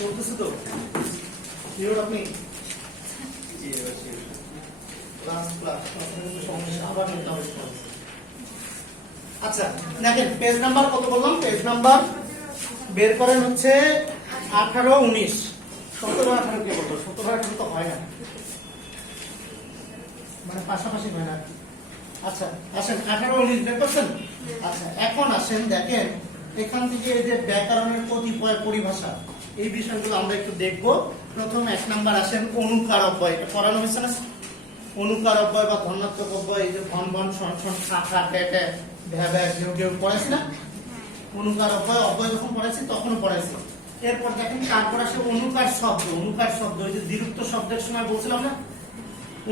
চলতেছে তো এবার আপনি আচ্ছা দেখেন পেজ নাম্বার কত বললাম, পেজ নাম্বার বের করেন হচ্ছে 18 19 17 18 কে বলবো, 17 18 তো হয় না, মানে পাশাপাশি হয় না। আচ্ছা আসেন 18 19 বের করছেন। আচ্ছা এখন আসেন দেখেন এখান থেকে এই যে ব্যাকরণের কতিপয় পরিভাষা এই বিষয়গুলো আমরা একটু দেখব। প্রথম 1 নাম্বার আসেন অনুকার অব্যয়, এটা পড়ানো হয়েছে না? অনুকার অব্যয় বা ধনাত্মক অব্যয়, এই যে ভন ভন শন শন খা খা টে টে ভ্যা ভ্যা ঘেউ ঘেউ পড়াইছি না? অনুকার অব্যয় অব্যয় যখন পড়াইছি তখনও পড়াইছি। এরপর দেখেন তারপর আসে অনুকার শব্দ। অনুকার শব্দ ওই যে দ্বিরুক্ত শব্দের সময় বলছিলাম না,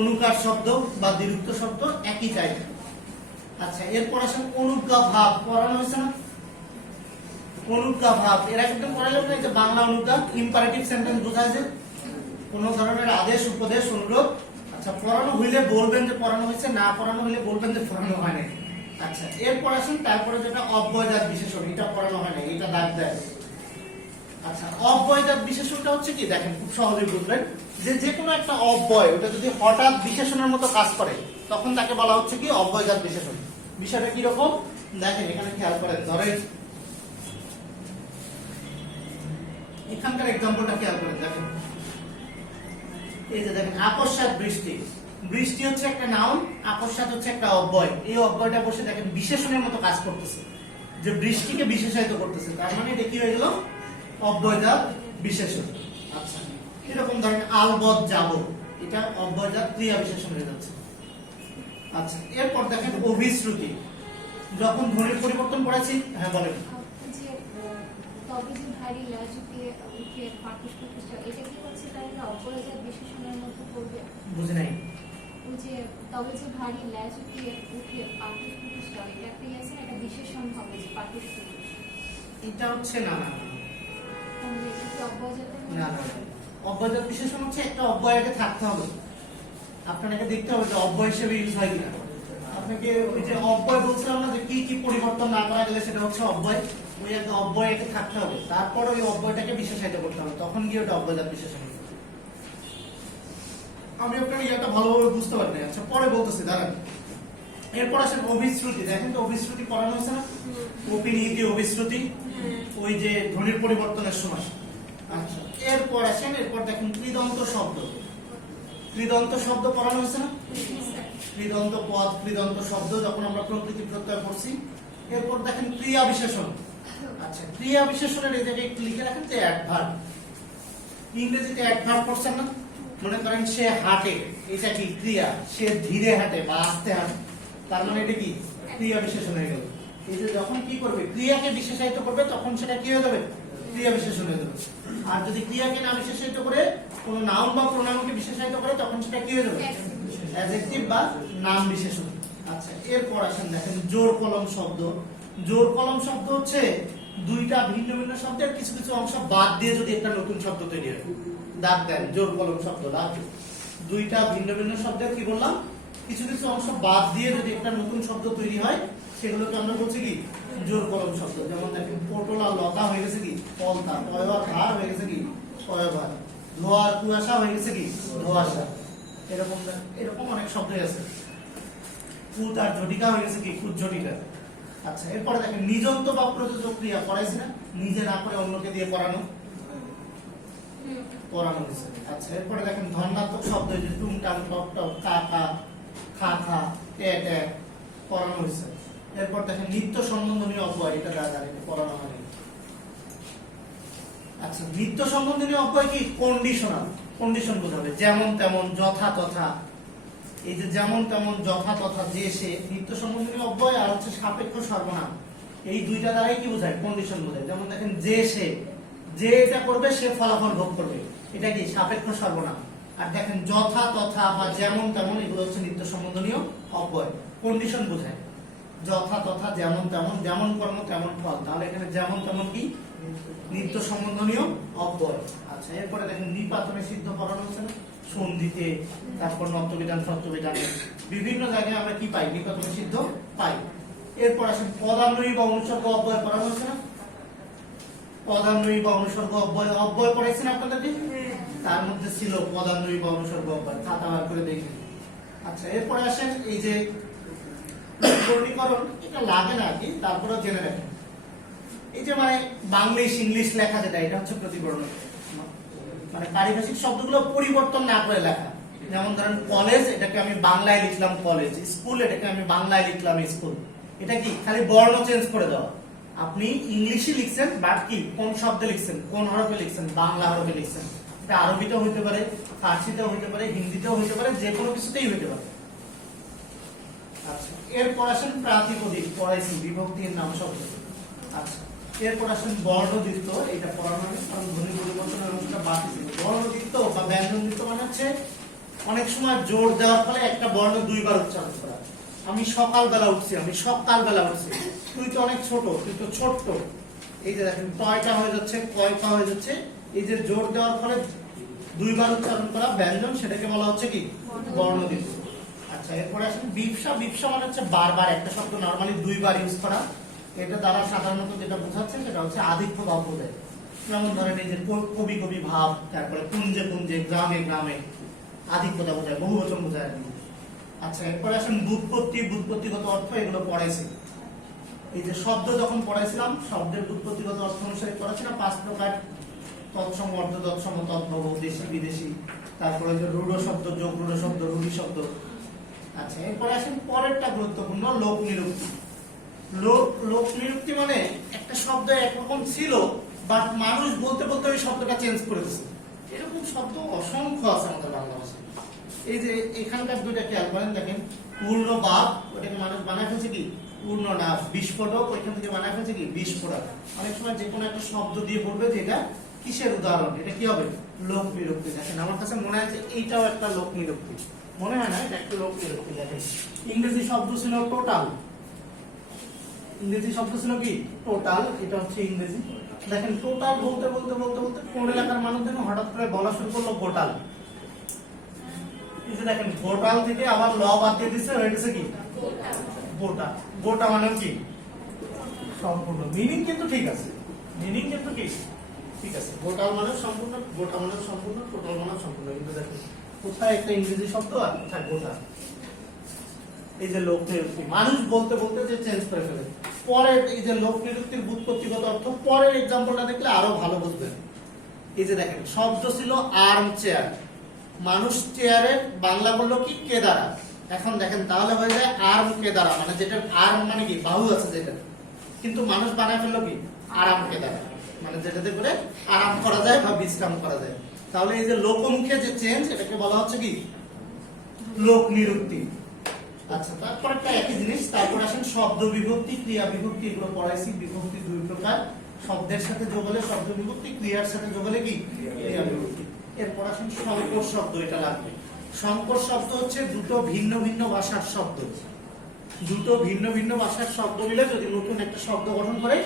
অনুকার শব্দ বা দ্বিরুক্ত শব্দ একই টাইপ। আচ্ছা এরপর আসেন অনুজ্ঞা ভাব, পড়ানো হয়েছে না? অনুজ্ঞা ভাব এরা কিন্তু পড়াইলাম না, যে বাংলা অনুজ্ঞা ইম্পারেটিভ সেন্টেন্স বোঝায় যে কোন ধরনের আদেশ উপদেশ অনুরোধ। আচ্ছা পড়ানো হইলে বলবেন যে পড়ানো হয়েছে, না পড়ানো হইলে বলবেন যে পড়ানো হয় নাই। আচ্ছা এরপর আসেন তারপরে যেটা অব্যয়জাত বিশেষণ, এটা পড়ানো হয় নাই, এটা দাগ দেয়। আচ্ছা অব্যয়জাত বিশেষণটা হচ্ছে কি দেখেন খুব সহজেই বুঝবেন, যে যে কোনো একটা অব্যয় ওটা যদি হঠাৎ বিশেষণের মতো কাজ করে তখন তাকে বলা হচ্ছে কি অব্যয়জাত বিশেষণ। বিষয়টা কি রকম দেখেন এখানে খেয়াল করেন, ধরেন এখানকার एग्जांपलটা খেয়াল করেন, দেখেন এই যে দেখেন আকস্মাত বৃষ্টি, বৃষ্টি হচ্ছে একটা নাউন, আকস্মাত হচ্ছে একটা অব্যয়। এই অব্যয়টা বসে দেখেন বিশেষণের মতো কাজ করতেছে, যে বৃষ্টিকে বিশেষায়িত করতেছে, তার মানে এটা কি হয়ে গেল অব্যয়জাত বিশেষণ। আচ্ছা এরকম ধরেন আলবৎ যাব, এটা অব্যয়জাত ক্রিয়া বিশেষণ হয়ে যাচ্ছে। আচ্ছা এরপর দেখেন অভিশ্রুতি, যখন ধ্বনির পরিবর্তন করেছি, হ্যাঁ বলেন। তবে যে ভারী লাজুকে উঠে পাঠ্যপুস্তক এটা কি হচ্ছে তাই না অপরাজাত বিশেষণের মধ্যে পড়বে? বুঝি নাই। ওই যে তবে যে ভারী লাজুকে উঠে পাঠ্যপুস্তক এটা কি আছে, এটা বিশেষণ হবে যে পাঠ্যপুস্তক, এটা হচ্ছে না না তাহলে এটা কি অপরাজাতের না না, অব্যয়জাত বিশেষণ হচ্ছে একটা অব্যয় আগে থাকতে হবে, আপনাকে দেখতে হবে যে অব্যয় হিসেবে ইউজ হয় কিনা। আপনাকে ওই যে অব্যয় বলছিলাম না যে কি কি পরিবর্তন না করা গেলে সেটা হচ্ছে অব্যয়, ওই একটা অব্যয় একে থাকতে হবে, তারপর ওই অব্যয়টাকে বিশেষায়িত করতে হবে, তখন গিয়ে ওটা অব্যয়জাত বিশেষণ হবে। আমি আপনার ইয়াটা ভালোভাবে বুঝতে পারি না। আচ্ছা পরে বলতেছি দাঁড়ান। এরপর আসেন অভিশ্রুতি, দেখেন তো অভিশ্রুতি পড়ানো হয়েছে না? অপিনিহিত অভিশ্রুতি, ওই যে ধ্বনির পরিবর্তনের সময়। আচ্ছা এরপর আসেন, এরপর দেখেন কৃদন্ত শব্দ, কৃদন্ত শব্দ পড়ানো হয়েছে না? কৃদন্ত পদ কৃদন্ত শব্দ যখন আমরা প্রকৃতি প্রত্যয় করছি। এরপর দেখেন ক্রিয়া বিশেষণ। আচ্ছা ক্রিয়া বিশেষণের এই জায়গায় একটু লিখে রাখেন যে অ্যাডভার্ব, ইংরেজিতে অ্যাডভার্ব করছেন না? মনে করেন সে হাঁটে, এটা কি ক্রিয়া, সে ধীরে হাঁটে বা আস্তে হাঁটে, তার মানে এটা কি ক্রিয়া বিশেষণ হয়ে গেল। এই যে যখন কি করবে ক্রিয়াকে বিশেষায়িত করবে তখন সেটা কি হয়ে যাবে ক্রিয়া বিশেষণ হয়ে যাবে। আর যদি ক্রিয়াকে না বিশেষায়িত করে কোন নাউন বা প্রোনাউনকে বিশেষায়িত করে তখন সেটা কি হয়ে যাবে অ্যাডজেক্টিভ বা নাম বিশেষণ। আচ্ছা এরপর আসেন দেখেন জোর কলম শব্দ। জোর কলম শব্দ হচ্ছে দুইটা ভিন্ন ভিন্ন শব্দের কিছু কিছু অংশ বাদ দিয়ে যদি একটা নতুন শব্দ তৈরি হয়, দাগ দেন জোর কলম শব্দ দাগ। দুইটা ভিন্ন ভিন্ন শব্দের কি বললাম কিছু কিছু অংশ বাদ দিয়ে যদি একটা নতুন শব্দ তৈরি হয় সেগুলোকে আমরা বলছি কি জোর কলম শব্দ। যেমন দেখেন পটোলা লতা হয়ে গেছে কি পলতা, পয়বার ধার হয়ে গেছে কি পয়বার, ধোয়ার কুয়াশা হয়ে গেছে কি ধোয়াশা। এরকম এরকম অনেক শব্দই আছে। কুত আর ঝটিকা হয়ে গেছে কি কুত ঝটিকা। আচ্ছা এরপরে দেখেন নিজন্ত বা প্রযোজক ক্রিয়া পড়াইছি না, নিজে না করে অন্যকে দিয়ে পড়ানো, পড়ানো হয়েছে। আচ্ছা এরপরে দেখেন ধর্ণাত্মক শব্দ, যে টুমটাম টপ টপ কা কা খা খা টে টে পড়ানো হয়েছে। এরপর দেখেন নিত্য সম্বন্ধনীয় অব্যয়, এটা দাঁড়িয়ে পড়ানো হয়নি। আচ্ছা নিত্য সম্বন্ধনীয় অব্যয় কি কন্ডিশনাল, কন্ডিশন বোঝাবে, যেমন তেমন যথা তথা। এই যে যেমন তেমন যথা তথা যে সে নিত্য সম্বন্ধনীয় অব্যয়, আর হচ্ছে সাপেক্ষ সর্বনাম, এই দুইটা দ্বারাই কি বোঝায় কন্ডিশন বোঝায়। যেমন দেখেন যে সে, যে এটা করবে সে ফলাফল ভোগ করবে, এটা কি সাপেক্ষ সর্বনাম। আর দেখেন যথা তথা বা যেমন তেমন এগুলো হচ্ছে নিত্য সম্বন্ধনীয় অব্যয়, কন্ডিশন বোঝায়। যথা তথা যেমন তেমন, যেমন কর্ম তেমন ফল, তাহলে এখানে যেমন তেমন কি নিত্য সম্বন্ধনীয় অব্যয়। আচ্ছা এরপরে দেখেন নিপাতনে সিদ্ধ পড়ানো হচ্ছে না, সন্ধিতে, তারপর নত্যবিধান সত্যবিধানে বিভিন্ন জায়গায় আমরা কি পাই নিপাতনে সিদ্ধ পাই। এরপর আসেন পদান্বয়ী বা অনুসর্গ অব্যয় পড়ানো হচ্ছে না, পদান্বয়ী বা অনুসর্গ অব্যয় অব্যয় পড়াইছেন আপনাদেরকে, তার মধ্যে ছিল পদান্বয়ী বা অনুসর্গ অব্যয়, খাতা বার করে দেখেন। আচ্ছা এরপরে আসেন এই যে বর্ণীকরণ, এটা লাগে না কি, তারপরেও জেনে রাখেন। এই যে মানে বাংলিশ ইংলিশ লেখা যেটা, এটা হচ্ছে প্রতিবর্ণ, মানে পারিভাষিক শব্দগুলো পরিবর্তন না করে লেখা। যেমন ধরেন কলেজ, এটাকে আমি বাংলায় লিখলাম কলেজ, স্কুল এটাকে আমি বাংলায় লিখলাম স্কুল, এটা কি খালি বর্ণ চেঞ্জ করে দেওয়া। আপনি ইংলিশে লিখছেন বাট কি কোন শব্দে লিখছেন, কোন হরফে লিখছেন, বাংলা হরফে লিখছেন। এটা আরবিতেও হইতে পারে, ফার্সিতেও হইতে পারে, হিন্দিতেও হইতে পারে, যে কোনো কিছুতেই হইতে পারে। আচ্ছা এরপর আসেন প্রাতিপদিক, পড়াইছি বিভক্তির নাম শব্দ। আচ্ছা এরপর আসেন বর্ণদ্বিত্ব, এটা পড়ানো হবে কারণ ধ্বনি পরিবর্তনের অংশটা বাকি ছিল। বর্ণদ্বিত্ব বা ব্যঞ্জনদ্বিত্ব মানে হচ্ছে অনেক সময় জোর দেওয়ার ফলে একটা বর্ণ দুইবার উচ্চারণ করা। আমি সকালবেলা উঠছি, আমি সকালবেলা উঠছি, তুই তো অনেক ছোট, তুই তো ছোট্ট। এই যে দেখেন টয়টা হয়ে যাচ্ছে, কয়টা হয়ে যাচ্ছে, এই যে জোর দেওয়ার ফলে দুইবার উচ্চারণ করা ব্যঞ্জন, সেটাকে বলা হচ্ছে কি বর্ণদ্বিত্ব। আচ্ছা এরপরে আসেন বিপসা। বিপসা মানে হচ্ছে বারবার একটা শব্দ নরমালি দুইবার ইউজ করা। এটা দ্বারা সাধারণত যেটা বোঝাচ্ছে সেটা হচ্ছে আধিক্য বা অপদেয়। যেমন ধরেন এই যে কবি কবি ভাব, তারপরে পুঞ্জে পুঞ্জে, গ্রামে গ্রামে, আধিক্যতা বোঝায়, বহুবচন বোঝায় আর কি। আচ্ছা এরপরে আসেন ব্যুৎপত্তি, ব্যুৎপত্তিগত অর্থ, এগুলো পড়াইছি। এই যে শব্দ যখন পড়াইছিলাম, শব্দের ব্যুৎপত্তিগত অর্থ অনুসারে পড়াচ্ছিলাম 5 প্রকার, তৎসম, অর্ধ তৎসম, তদ্ভব, দেশি বিদেশি, তারপরে যে রূঢ় শব্দ, যোগ রূঢ় শব্দ, রূঢ়ি শব্দ। আচ্ছা এরপরে আসেন পরেরটা গুরুত্বপূর্ণ, লোক নিরুক্তি। লোক নিরুক্তি মানে একটা শব্দ একরকম ছিল বাট মানুষ বলতে বলতে ওই শব্দটা চেঞ্জ করে দিচ্ছে। এরকম শব্দ অসংখ্য আছে আমাদের বাংলা ভাষায়। এই যে এখানকার দুইটা খেয়াল করেন, দেখেন পূর্ণ বাপ, ওটাকে মানুষ বানায় ফেলছে কি পূর্ণ নাভ। বিস্ফোরক, ওইখান থেকে বানায় ফেলছে কি বিস্ফোরক। অনেক সময় যে কোনো একটা শব্দ দিয়ে বলবে যে এটা কিসের উদাহরণ, এটা কি হবে লোক নিরুক্তি। দেখেন আমার কাছে মনে হয় যে এইটাও একটা লোক নিরুক্তি, মনে হয় না এটা একটা লোক নিরুক্তি। দেখেন ইংরেজি শব্দ ছিল টোটাল, ইংরেজি শব্দ ছিল কি টোটাল, এটা হচ্ছে ইংরেজি। দেখেন টোটাল বলতে বলতে বলতে বলতে কোন এলাকার মানুষ যেন হঠাৎ করে বলা শুরু করলো গোটাল। এই যে দেখেন গোটাল থেকে আবার ল বাদ দিয়ে দিচ্ছে, হয়ে গেছে কি গোটা। গোটা মানে কি সম্পূর্ণ। মিনিং কিন্তু ঠিক আছে, মিনিং কিন্তু কি ঠিক আছে। গোটাল মানে সম্পূর্ণ, গোটা মানে সম্পূর্ণ, টোটাল মানে সম্পূর্ণ। কিন্তু দেখেন কোথায় একটা ইংরেজি শব্দ আর কোথায় গোটা। এই যে লোক নিরুক্তি, মানুষ বলতে বলতে যে চেঞ্জ করে ফেলে। পরের এই যে লোক নিরুক্তির ব্যুৎপত্তিগত অর্থ, পরের এক্সাম্পলটা দেখলে আরো ভালো বুঝবেন। এই যে দেখেন শব্দ ছিল আর্ম চেয়ার, মানুষ চেয়ারের বাংলা বললো কি কেদারা। এখন দেখেন তাহলে হয়ে যায় আর্ম কেদারা, মানে যেটা আর্ম মানে কি বাহু আছে যেটা, কিন্তু মানুষ বানায় ফেললো কি আরাম কেদারা, মানে যেটাতে করে আরাম করা যায় বা বিশ্রাম করা যায়। তাহলে এই যে লোকমুখে যে চেঞ্জ, এটাকে বলা হচ্ছে কি লোক নিরুক্তি। আচ্ছা তারপর একটা একই জিনিস। তারপর আসেন শব্দ বিভক্তি, ক্রিয়া বিভক্তি, এগুলো পড়াইছি। বিভক্তি দুই প্রকার, শব্দের সাথে যোগ হলে শব্দ বিভক্তি, ক্রিয়ার সাথে যোগ হলে কি ক্রিয়া বিভক্তি। এরপর আসেন সংকর শব্দ, এটা লাগবে। সংকর শব্দ হচ্ছে দুটো ভিন্ন ভিন্ন ভাষার শব্দ। দুটো ভিন্ন ভিন্ন ভাষার শব্দ মিলে যদি নতুন একটা শব্দ গঠন করে,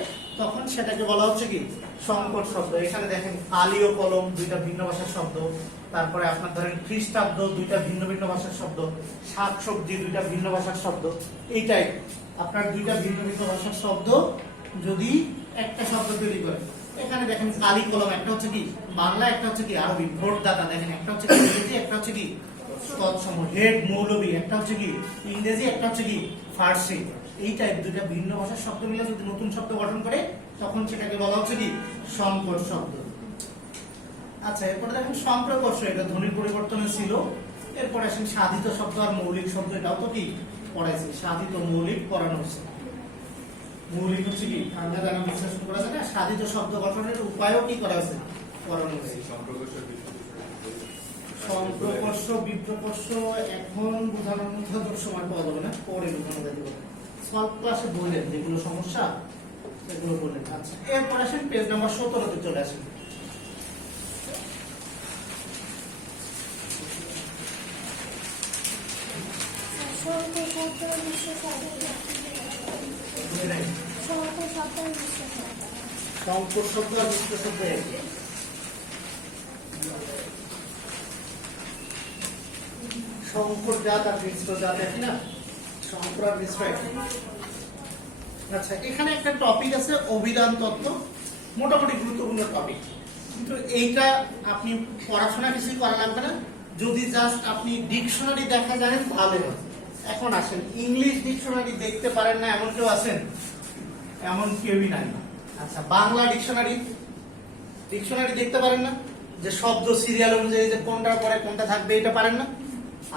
তখন সেটাকে বলা হচ্ছে কি সংকর শব্দ। এখানে দেখেন কালি ও কলম, দুইটা ভিন্ন ভাষার শব্দ। তারপরে আপনার ধরেন খ্রিস্টাব্দ, দুইটা ভিন্ন ভিন্ন ভাষার শব্দ। শাক সবজি, দুইটা ভিন্ন ভাষার শব্দ। এইটাই আপনার দুইটা ভিন্ন ভিন্ন ভাষার শব্দ যদি একটা শব্দ তৈরি করে। এখানে দেখেন কালি কলম, একটা হচ্ছে কি বাংলা, একটা হচ্ছে কি আরবি। ভোটদাতা দেখেন একটা হচ্ছে কি ইংরেজি, একটা হচ্ছে কি তৎসম। হেড মৌলবী, একটা হচ্ছে কি ইংরেজি, একটা হচ্ছে কি ফার্সি। এই টাইপ দুইটা ভিন্ন ভাষার শব্দ মিলে যদি নতুন শব্দ গঠন করে, তখন সেটাকে বলা হচ্ছে কি সংকর শব্দ। আচ্ছা এরপরে দেখেন সম্প্রকর্ষ, এটা ধ্বনির পরিবর্তনে ছিল। এরপরে আসেন সাধিত শব্দ আর মৌলিক শব্দ, এটাও তো কি পড়াইছি। সাধিত মৌলিক পড়ানো হচ্ছে। মৌলিক হচ্ছে কি আমরা জানা বিশ্লেষণ করা যায় না, সাধিত শব্দ গঠনের উপায়ও কি করা হয়েছে পড়ানো হয়েছে। সম্প্রকর্ষ বিপ্রকর্ষ এখন বোঝানোর মতো সময় পাওয়া যাবে না, পরে বোঝানো যাবে। সলভ ক্লাসে বললেন যেগুলো সমস্যা সেগুলো বললেন। আচ্ছা এরপর আসেন পেজ নাম্বার 17-তে চলে আসেন। সংকর শব্দ আর মিশ্র শব্দ একই। সংকর জাত আর মিশ্র জাত একই না, সংকর আর মিশ্র একই। আচ্ছা এখানে একটা টপিক আছে অভিধান তত্ত্ব। মোটামুটি গুরুত্বপূর্ণ টপিক। কিন্তু এইটা আপনি পড়াশোনা কিছুই করা লাগবে না, যদি জাস্ট আপনি ডিকশনারি দেখা জানেন ভালো হয়। এখন আসেন, ইংলিশ ডিকশনারি দেখতে পারেন না এমন কেউ আছেন? এমন কেউই নাই। আচ্ছা, বাংলা ডিকশনারি দেখতে পারেন না, যে শব্দ সিরিয়াল অনুযায়ী যে কোনটার পরে কোনটা থাকবে এটা পারেন না?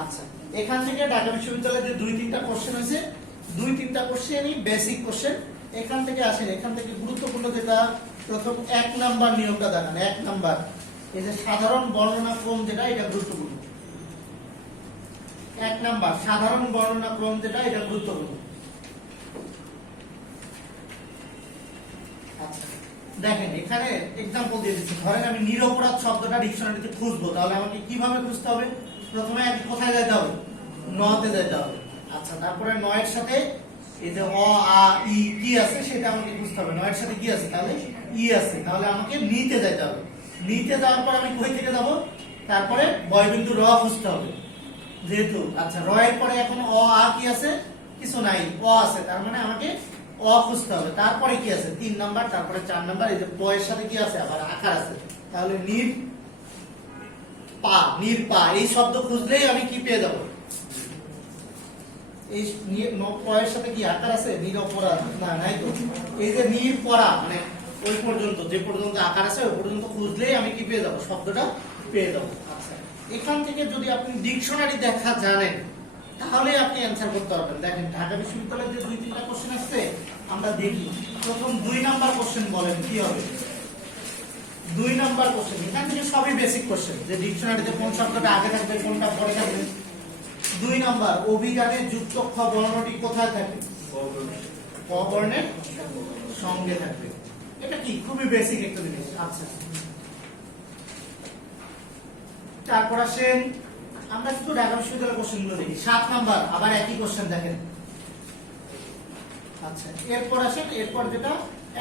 আচ্ছা, এখান থেকে ঢাকা বিশ্ববিদ্যালয়ে যে 2-3টা কোশ্চেন হয়েছে, 2-3টা কোশ্চেনই বেসিক কোশ্চেন। এখান থেকে আসেন, এখান থেকে গুরুত্বপূর্ণ যেটা প্রথম 1 নাম্বার নিয়মটা দেখান। 1 নাম্বার, এই যে সাধারণ বর্ণনা ক্রম যেটা, এটা গুরুত্বপূর্ণ। 1 নাম্বার সাধারণ বর্ণনা ক্রম যেটা, এটা গুরুত্বপূর্ণ। আচ্ছা, দেখেন এখানে एग्जांपल দিয়ে দিচ্ছি। ধরেন আমি নিরপরাধ শব্দটা ডিকশনারিতে খুঁজবো, তাহলে আমাকে কিভাবে খুঁজতে হবে? প্রথমে আগে কোথায় যেতে হবে? নতে যেতে হবে। আচ্ছা, তারপরে নয়ের সাথে এই যে অ আ ই কি আছে সেটা আমাকে বুঝতে হবে। নয়ের সাথে কি আছে? তাহলে ই আছে, তাহলে আমাকে নিতে যেতে হবে। নিতে যাওয়ার পর আমি কই থেকে যাব? তারপরে বয়বিন্দু র খুঁজতে হবে যেহেতু। আচ্ছা, র এর পরে এখন অ আ কি আছে? কিছু নাই, অ আছে, তার মানে আমাকে অ খুঁজতে হবে। তারপরে কি আছে? 3 নাম্বার, তারপরে 4 নাম্বার, এই যে প এর সাথে কি আছে? আবার আকার আছে, তাহলে নির পা এই শব্দ খুঁজলেই আমি কি পেয়ে যাব? এই প এর সাথে কি আকার আছে? নিরপরাধ না, নাই তো। এই যে নিরপরা মানে ওই পর্যন্ত, যে পর্যন্ত আকার আছে ওই পর্যন্ত খুঁজলেই আমি কি পেয়ে যাব? শব্দটা পেয়ে যাব। আচ্ছা, এখান থেকে যদি আপনি ডিকশনারি দেখা জানেন তাহলে আপনি অ্যানসার করতে পারবেন। দেখেন ঢাকা বিশ্ববিদ্যালয়ের যে 2-3টা কোশ্চেন আসছে আমরা দেখি। প্রথম 2 নাম্বার কোশ্চেন বলেন কি হবে? 2 নাম্বার কোশ্চেন, এখান থেকে সবই বেসিক কোশ্চেন, যে ডিকশনারিতে কোন শব্দটা আগে থাকবে কোনটা পরে থাকবে। 2 নাম্বার, অভিধানে যুক্ত খ বর্ণটি কোথায় থাকে? ক বর্ণের সঙ্গে থাকবে। এটা কি খুবই বেসিক একটা জিনিস। আচ্ছা, তারপর আসেন আমরা একটু ঢাকা বিশ্ববিদ্যালয়ের কোশ্চেনগুলো দেখি। 7 নাম্বার, আবার একই কোশ্চেন দেখেন। আচ্ছা, এরপর আসেন, এরপর যেটা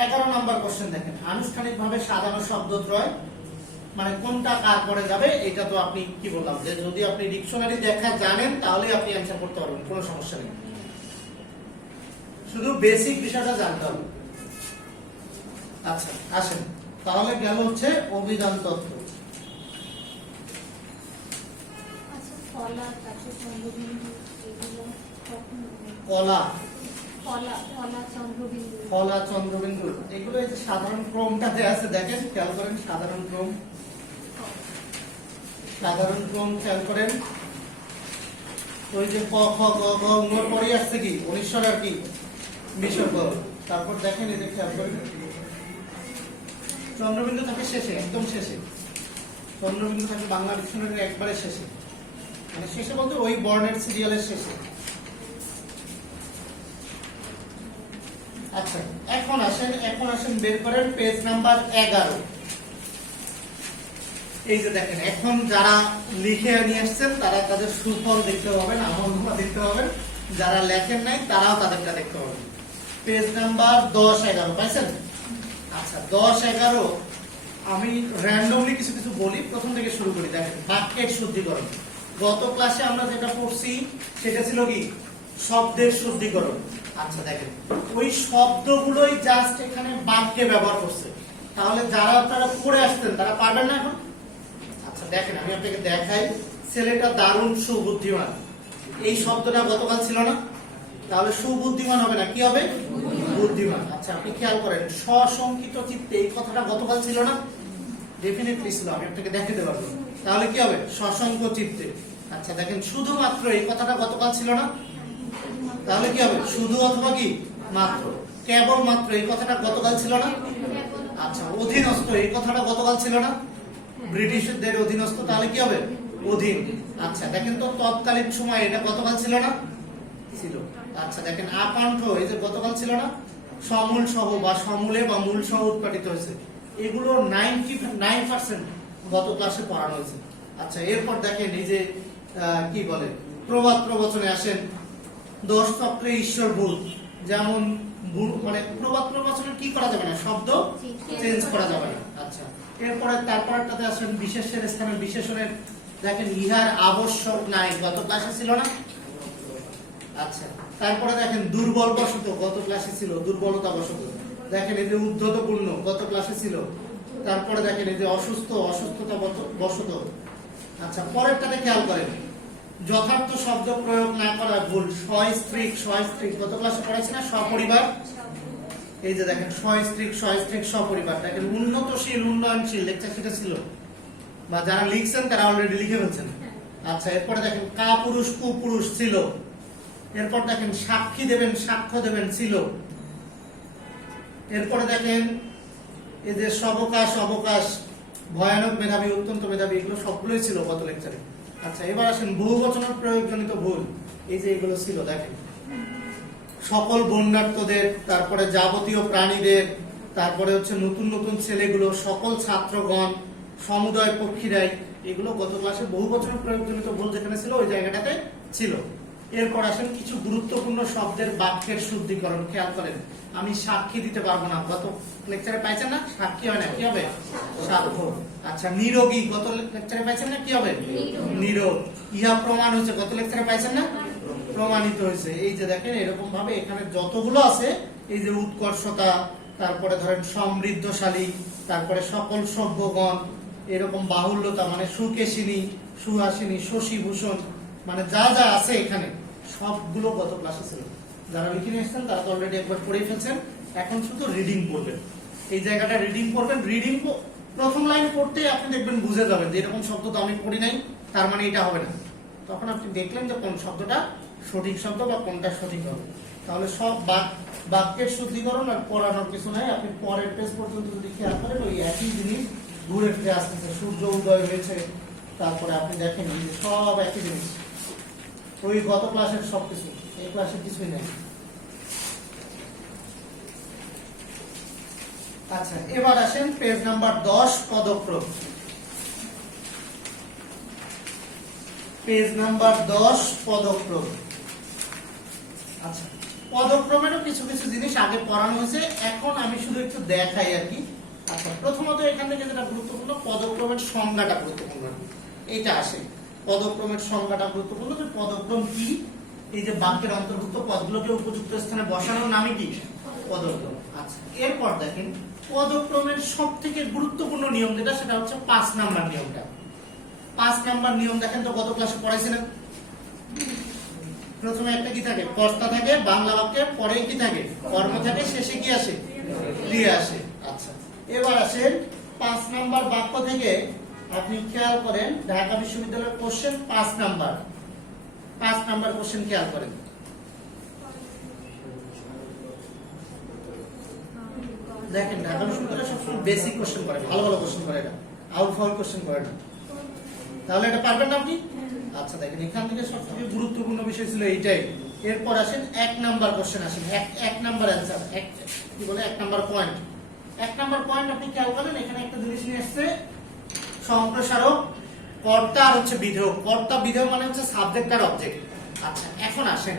11 নাম্বার কোশ্চেন দেখেন। আনুষ্ঠানিকভাবে সাজানো শব্দদ্বয় মানে কোনটা কার পরে যাবে? এটা তো আপনি কি বললাম, যে যদি আপনি ডিকশনারি দেখা জানেন তাহলে আপনি অ্যানসার করতে পারবেন, কোনো সমস্যা নেই, শুধু বেসিক বিষয়টা জানতে হবে। আচ্ছা, আসেন তাহলে গেল হচ্ছে অভিধান তত্ত্ব। আচ্ছা, কলা, তারপর চন্দ্রবিন্দু, এগুলো কখন? কলা চন্দ্রবিন্দু এগুলো এই যে সাধারণ ক্রমটাতে আছে, দেখেন খেয়াল করেন। সাধারণ ক্রম খেয়াল করেন। ওই যে ক খ গ ঘ ঙ পরে আসছে কি? অনিশ্বর আর কি বিসর্গ। তারপর দেখেন এই যে খেয়াল করেন, চন্দ্রবিন্দু থাকে শেষে, একদম শেষে। চন্দ্রবিন্দু থাকে বাংলা ডিকশনারির একবারে শেষে, মানে শেষে বলতে ওই বর্ণের সিরিয়ালের শেষে। আচ্ছা, এখন আসেন বের করেন পেজ নাম্বার 11। এই যে দেখেন, এখন যারা লিখে নিয়ে আসছেন তারা তাদের সুফল দেখতে পাবেন, আমলগুলো দেখতে পাবেন। যারা লেখেন নাই তারাও তাদেরটা দেখতে পাবেন। পেজ নাম্বার 10-11 পাইছেন? আচ্ছা, 10-11 আমি র্যান্ডমলি কিছু কিছু বলি, প্রথম থেকে শুরু করি। দেখেন, বাক্যের শুদ্ধিকরণ। গত ক্লাসে আমরা যেটা পড়ছি সেটা ছিল কি? শব্দের শুদ্ধিকরণ। আচ্ছা, দেখেন ওই শব্দগুলোই জাস্ট এখানে বাক্যে ব্যবহার করছে, তাহলে যারা আপনারা পড়ে আসতেন তারা পারবেন না এখন? আচ্ছা, দেখেন আমি আপনাকে দেখাই। ছেলেটা দারুণ সুবুদ্ধিমান, এই শব্দটা গতকাল ছিল না, তাহলে সুবুদ্ধিমান হবে না, কি হবে? বুদ্ধিমান। আচ্ছা, আপনি খেয়াল করেন, সশঙ্কিত চিত্তে এই কথাটা গতকাল ছিল না? ডেফিনেটলি ছিল, আমি আপনাকে দেখাতে পারবো। তাহলে কি হবে? সশঙ্ক চিত্তে। আচ্ছা, দেখেন শুধুমাত্র এই কথাটা গতকাল ছিল না? তাহলে কি হবে? শুধু অথবা কি মাত্র। কেবল মাত্র এই কথাটা গতকাল ছিল না? আচ্ছা, অধীনস্থ এই কথাটা গতকাল ছিল না? ব্রিটিশদের অধীনস্থ, তাহলে কি হবে? অধীন। আচ্ছা, দেখেন তো তৎকালীন সময় এটা গতকাল ছিল না? ছিল। আচ্ছা, দেখেন আকণ্ঠ এই যে গতকাল ছিল না? সমূল সহ বা সমূলে বা মূল সহ উৎপাদিত হয়েছে। এগুলো 99% গত ক্লাসে পড়ানো হয়েছে। আচ্ছা, এরপর দেখেন এই যে কি বলে প্রবাদ প্রবচনে আসেন। 10 চক্রে ঈশ্বর ভূত, যেমন মানে প্রবাদ প্রবচনে কি করা যাবে না? শব্দ চেঞ্জ করা যাবে না। আচ্ছা, এরপরে তারপরটাতে আসেন বিশেষের স্থানে বিশেষণের। দেখেন ইহার আবশ্যক নাই, গত ক্লাসে ছিল না? আচ্ছা, তারপরে দেখেন দুর্বল বশত, গত ক্লাসে ছিল দুর্বলতা বশত। দেখেন এই যে উদ্ধতপূর্ণ গত ক্লাসে ছিল। তারপরে দেখেন এই যে অসুস্থ, অসুস্থতা বশত। আচ্ছা, পরেরটাতে খেয়াল করেন, যথার্থ শব্দ প্রয়োগ না করা ভুল। সস্ত্রীক, সস্ত্রীক গত ক্লাসে পড়াচ্ছি না, সপরিবার। এই যে দেখেন সস্ত্রীক, সস্ত্রীক, সপরিবার। দেখেন উন্নতশীল, উন্নয়নশীল লেকচার সেটা ছিল, বা যারা লিখছেন তারা অলরেডি লিখে ফেলছেন। আচ্ছা, এরপরে দেখেন কাপুরুষ, কুপুরুষ ছিল। এরপর দেখেন সাক্ষী দেবেন, সাক্ষ্য দেবেন ছিল। এরপরে দেখেন এই যে সবকাশ, অবকাশ, ভয়ানক মেধাবী, অত্যন্ত মেধাবী, এগুলো সবগুলোই ছিল গত লেকচারে। আচ্ছা, এবার আসেন বহুবচনের প্রয়োগজনিত ভুল। এই যে এগুলো ছিল দেখেন, সকল বন্যার্থদের, তারপরে যাবতীয় প্রাণীদের, তারপরে হচ্ছে নতুন নতুন ছেলেগুলো, সকল ছাত্রগণ, সমুদয় পক্ষীরাই, এগুলো গত ক্লাসে বহুবচনের প্রয়োগজনিত ভুল যেখানে ছিল ওই জায়গাটাতে ছিল। এরপর আসেন কিছু গুরুত্বপূর্ণ শব্দের বাক্যের শুদ্ধিকরণ। খেয়াল করেন, আমি সাক্ষী দিতে পারবো না, গত লেকচারে পাইছেন না, সাক্ষী হয় না, কি হবে? সাক্ষ্য। আচ্ছা, নিরোগী গত লেকচারে পাইছেন না, কি হবে? নিরোগ। ইহা প্রমাণ হয়েছে, গত লেকচারে পাইছেন না, প্রমাণিত হয়েছে। এই যে দেখেন এরকম ভাবে এখানে যতগুলো আছে, এই যে উৎকর্ষতা, তারপরে ধরেন সমৃদ্ধশালী, তারপরে সকল সভ্যগণ, এরকম বাহুল্যতা মানে সুকেশিনী, সুহাসিনী, শশীভূষণ, মানে যা যা আছে এখানে সবগুলো গত ক্লাসে ছিল। যারা লিখে নিয়ে এসেছেন তারা তো অলরেডি একবার পড়ে ফেলছেন, এখন শুধু রিডিং পড়বেন। এই জায়গাটা রিডিং পড়বেন। রিডিং প্রথম লাইন পড়তে আপনি দেখবেন বুঝে যাবেন যে এরকম শব্দ তো আমি পড়ি নাই, তার মানে এটা হবে না। তখন আপনি দেখলেন যে কোন শব্দটা সঠিক শব্দ বা কোনটা সঠিক হবে। তাহলে সব বাক্যের শুদ্ধিকরণ আর পড়ানোর কিছু নাই। আপনি পরের পেজ পর্যন্ত যদি খেয়াল করেন ওই একই জিনিস ঘুরে ফিরে আসতেছে। সূর্য উদয় হয়েছে, তারপরে আপনি দেখেন এই যে সব একই জিনিস, ওই গত ক্লাসের সবকিছু, এই ক্লাসের কিছুই নেই। আচ্ছা, এবার আসেন পেজ নাম্বার 10, পদক্রম। পেজ নাম্বার 10, পদক্রম। আচ্ছা, পদক্রমেরও কিছু কিছু জিনিস আগে পড়ানো হয়েছে, এখন আমি শুধু একটু দেখাই আর কি। আচ্ছা, প্রথমত এখান থেকে যেটা গুরুত্বপূর্ণ, পদক্রমের সংজ্ঞাটা গুরুত্বপূর্ণ। এইটা আসে, পদক্রমের সংজ্ঞাটা গুরুত্বপূর্ণ। যে পদক্রম কি, এই যে বাক্যের অন্তর্ভুক্ত পদগুলোকে উপযুক্ত স্থানে বসানোর নামই কি? পদক্রম। আচ্ছা, এরপর দেখেন পদক্রমের সব থেকে গুরুত্বপূর্ণ নিয়ম যেটা, সেটা হচ্ছে 5 নাম্বার নিয়মটা। 5 নাম্বার নিয়ম দেখেন তো গত ক্লাসে পড়াইছিলেন। প্রথমে একটা কি থাকে? কর্তা থাকে বাংলা বাক্যে, পরে কি থাকে? কর্ম থাকে, শেষে কি আসে? ক্রিয়া আসে। আচ্ছা, এবার আসেন 5 নাম্বার বাক্য থেকে আপনি খেয়াল করেন ঢাকা বিশ্ববিদ্যালয়ের কোশ্চেন 5 নাম্বার। 5 নাম্বার কোশ্চেন খেয়াল করেন। দেখেন ঢাকা বিশ্ববিদ্যালয় সবসময় বেসিক কোশ্চেন করে, ভালো ভালো কোশ্চেন করে, এটা আউট ফাউল কোশ্চেন করে না। তাহলে এটা পারবেন না আপনি? আচ্ছা, দেখেন এখান থেকে সবথেকে গুরুত্বপূর্ণ বিষয় ছিল এইটাই। এরপর আসেন 1 নাম্বার কোশ্চেন আসেন, 1 নাম্বার অ্যানসার, কি বলে 1 নাম্বার পয়েন্ট। 1 নাম্বার পয়েন্ট আপনি খেয়াল করেন, এখানে একটা জিনিস নিয়ে আসছে, সম্প্রসারক, কর্তা আর হচ্ছে বিধেয়। কর্তা বিধেয় মানে হচ্ছে সাবজেক্ট আর অবজেক্ট। আচ্ছা, এখন আসেন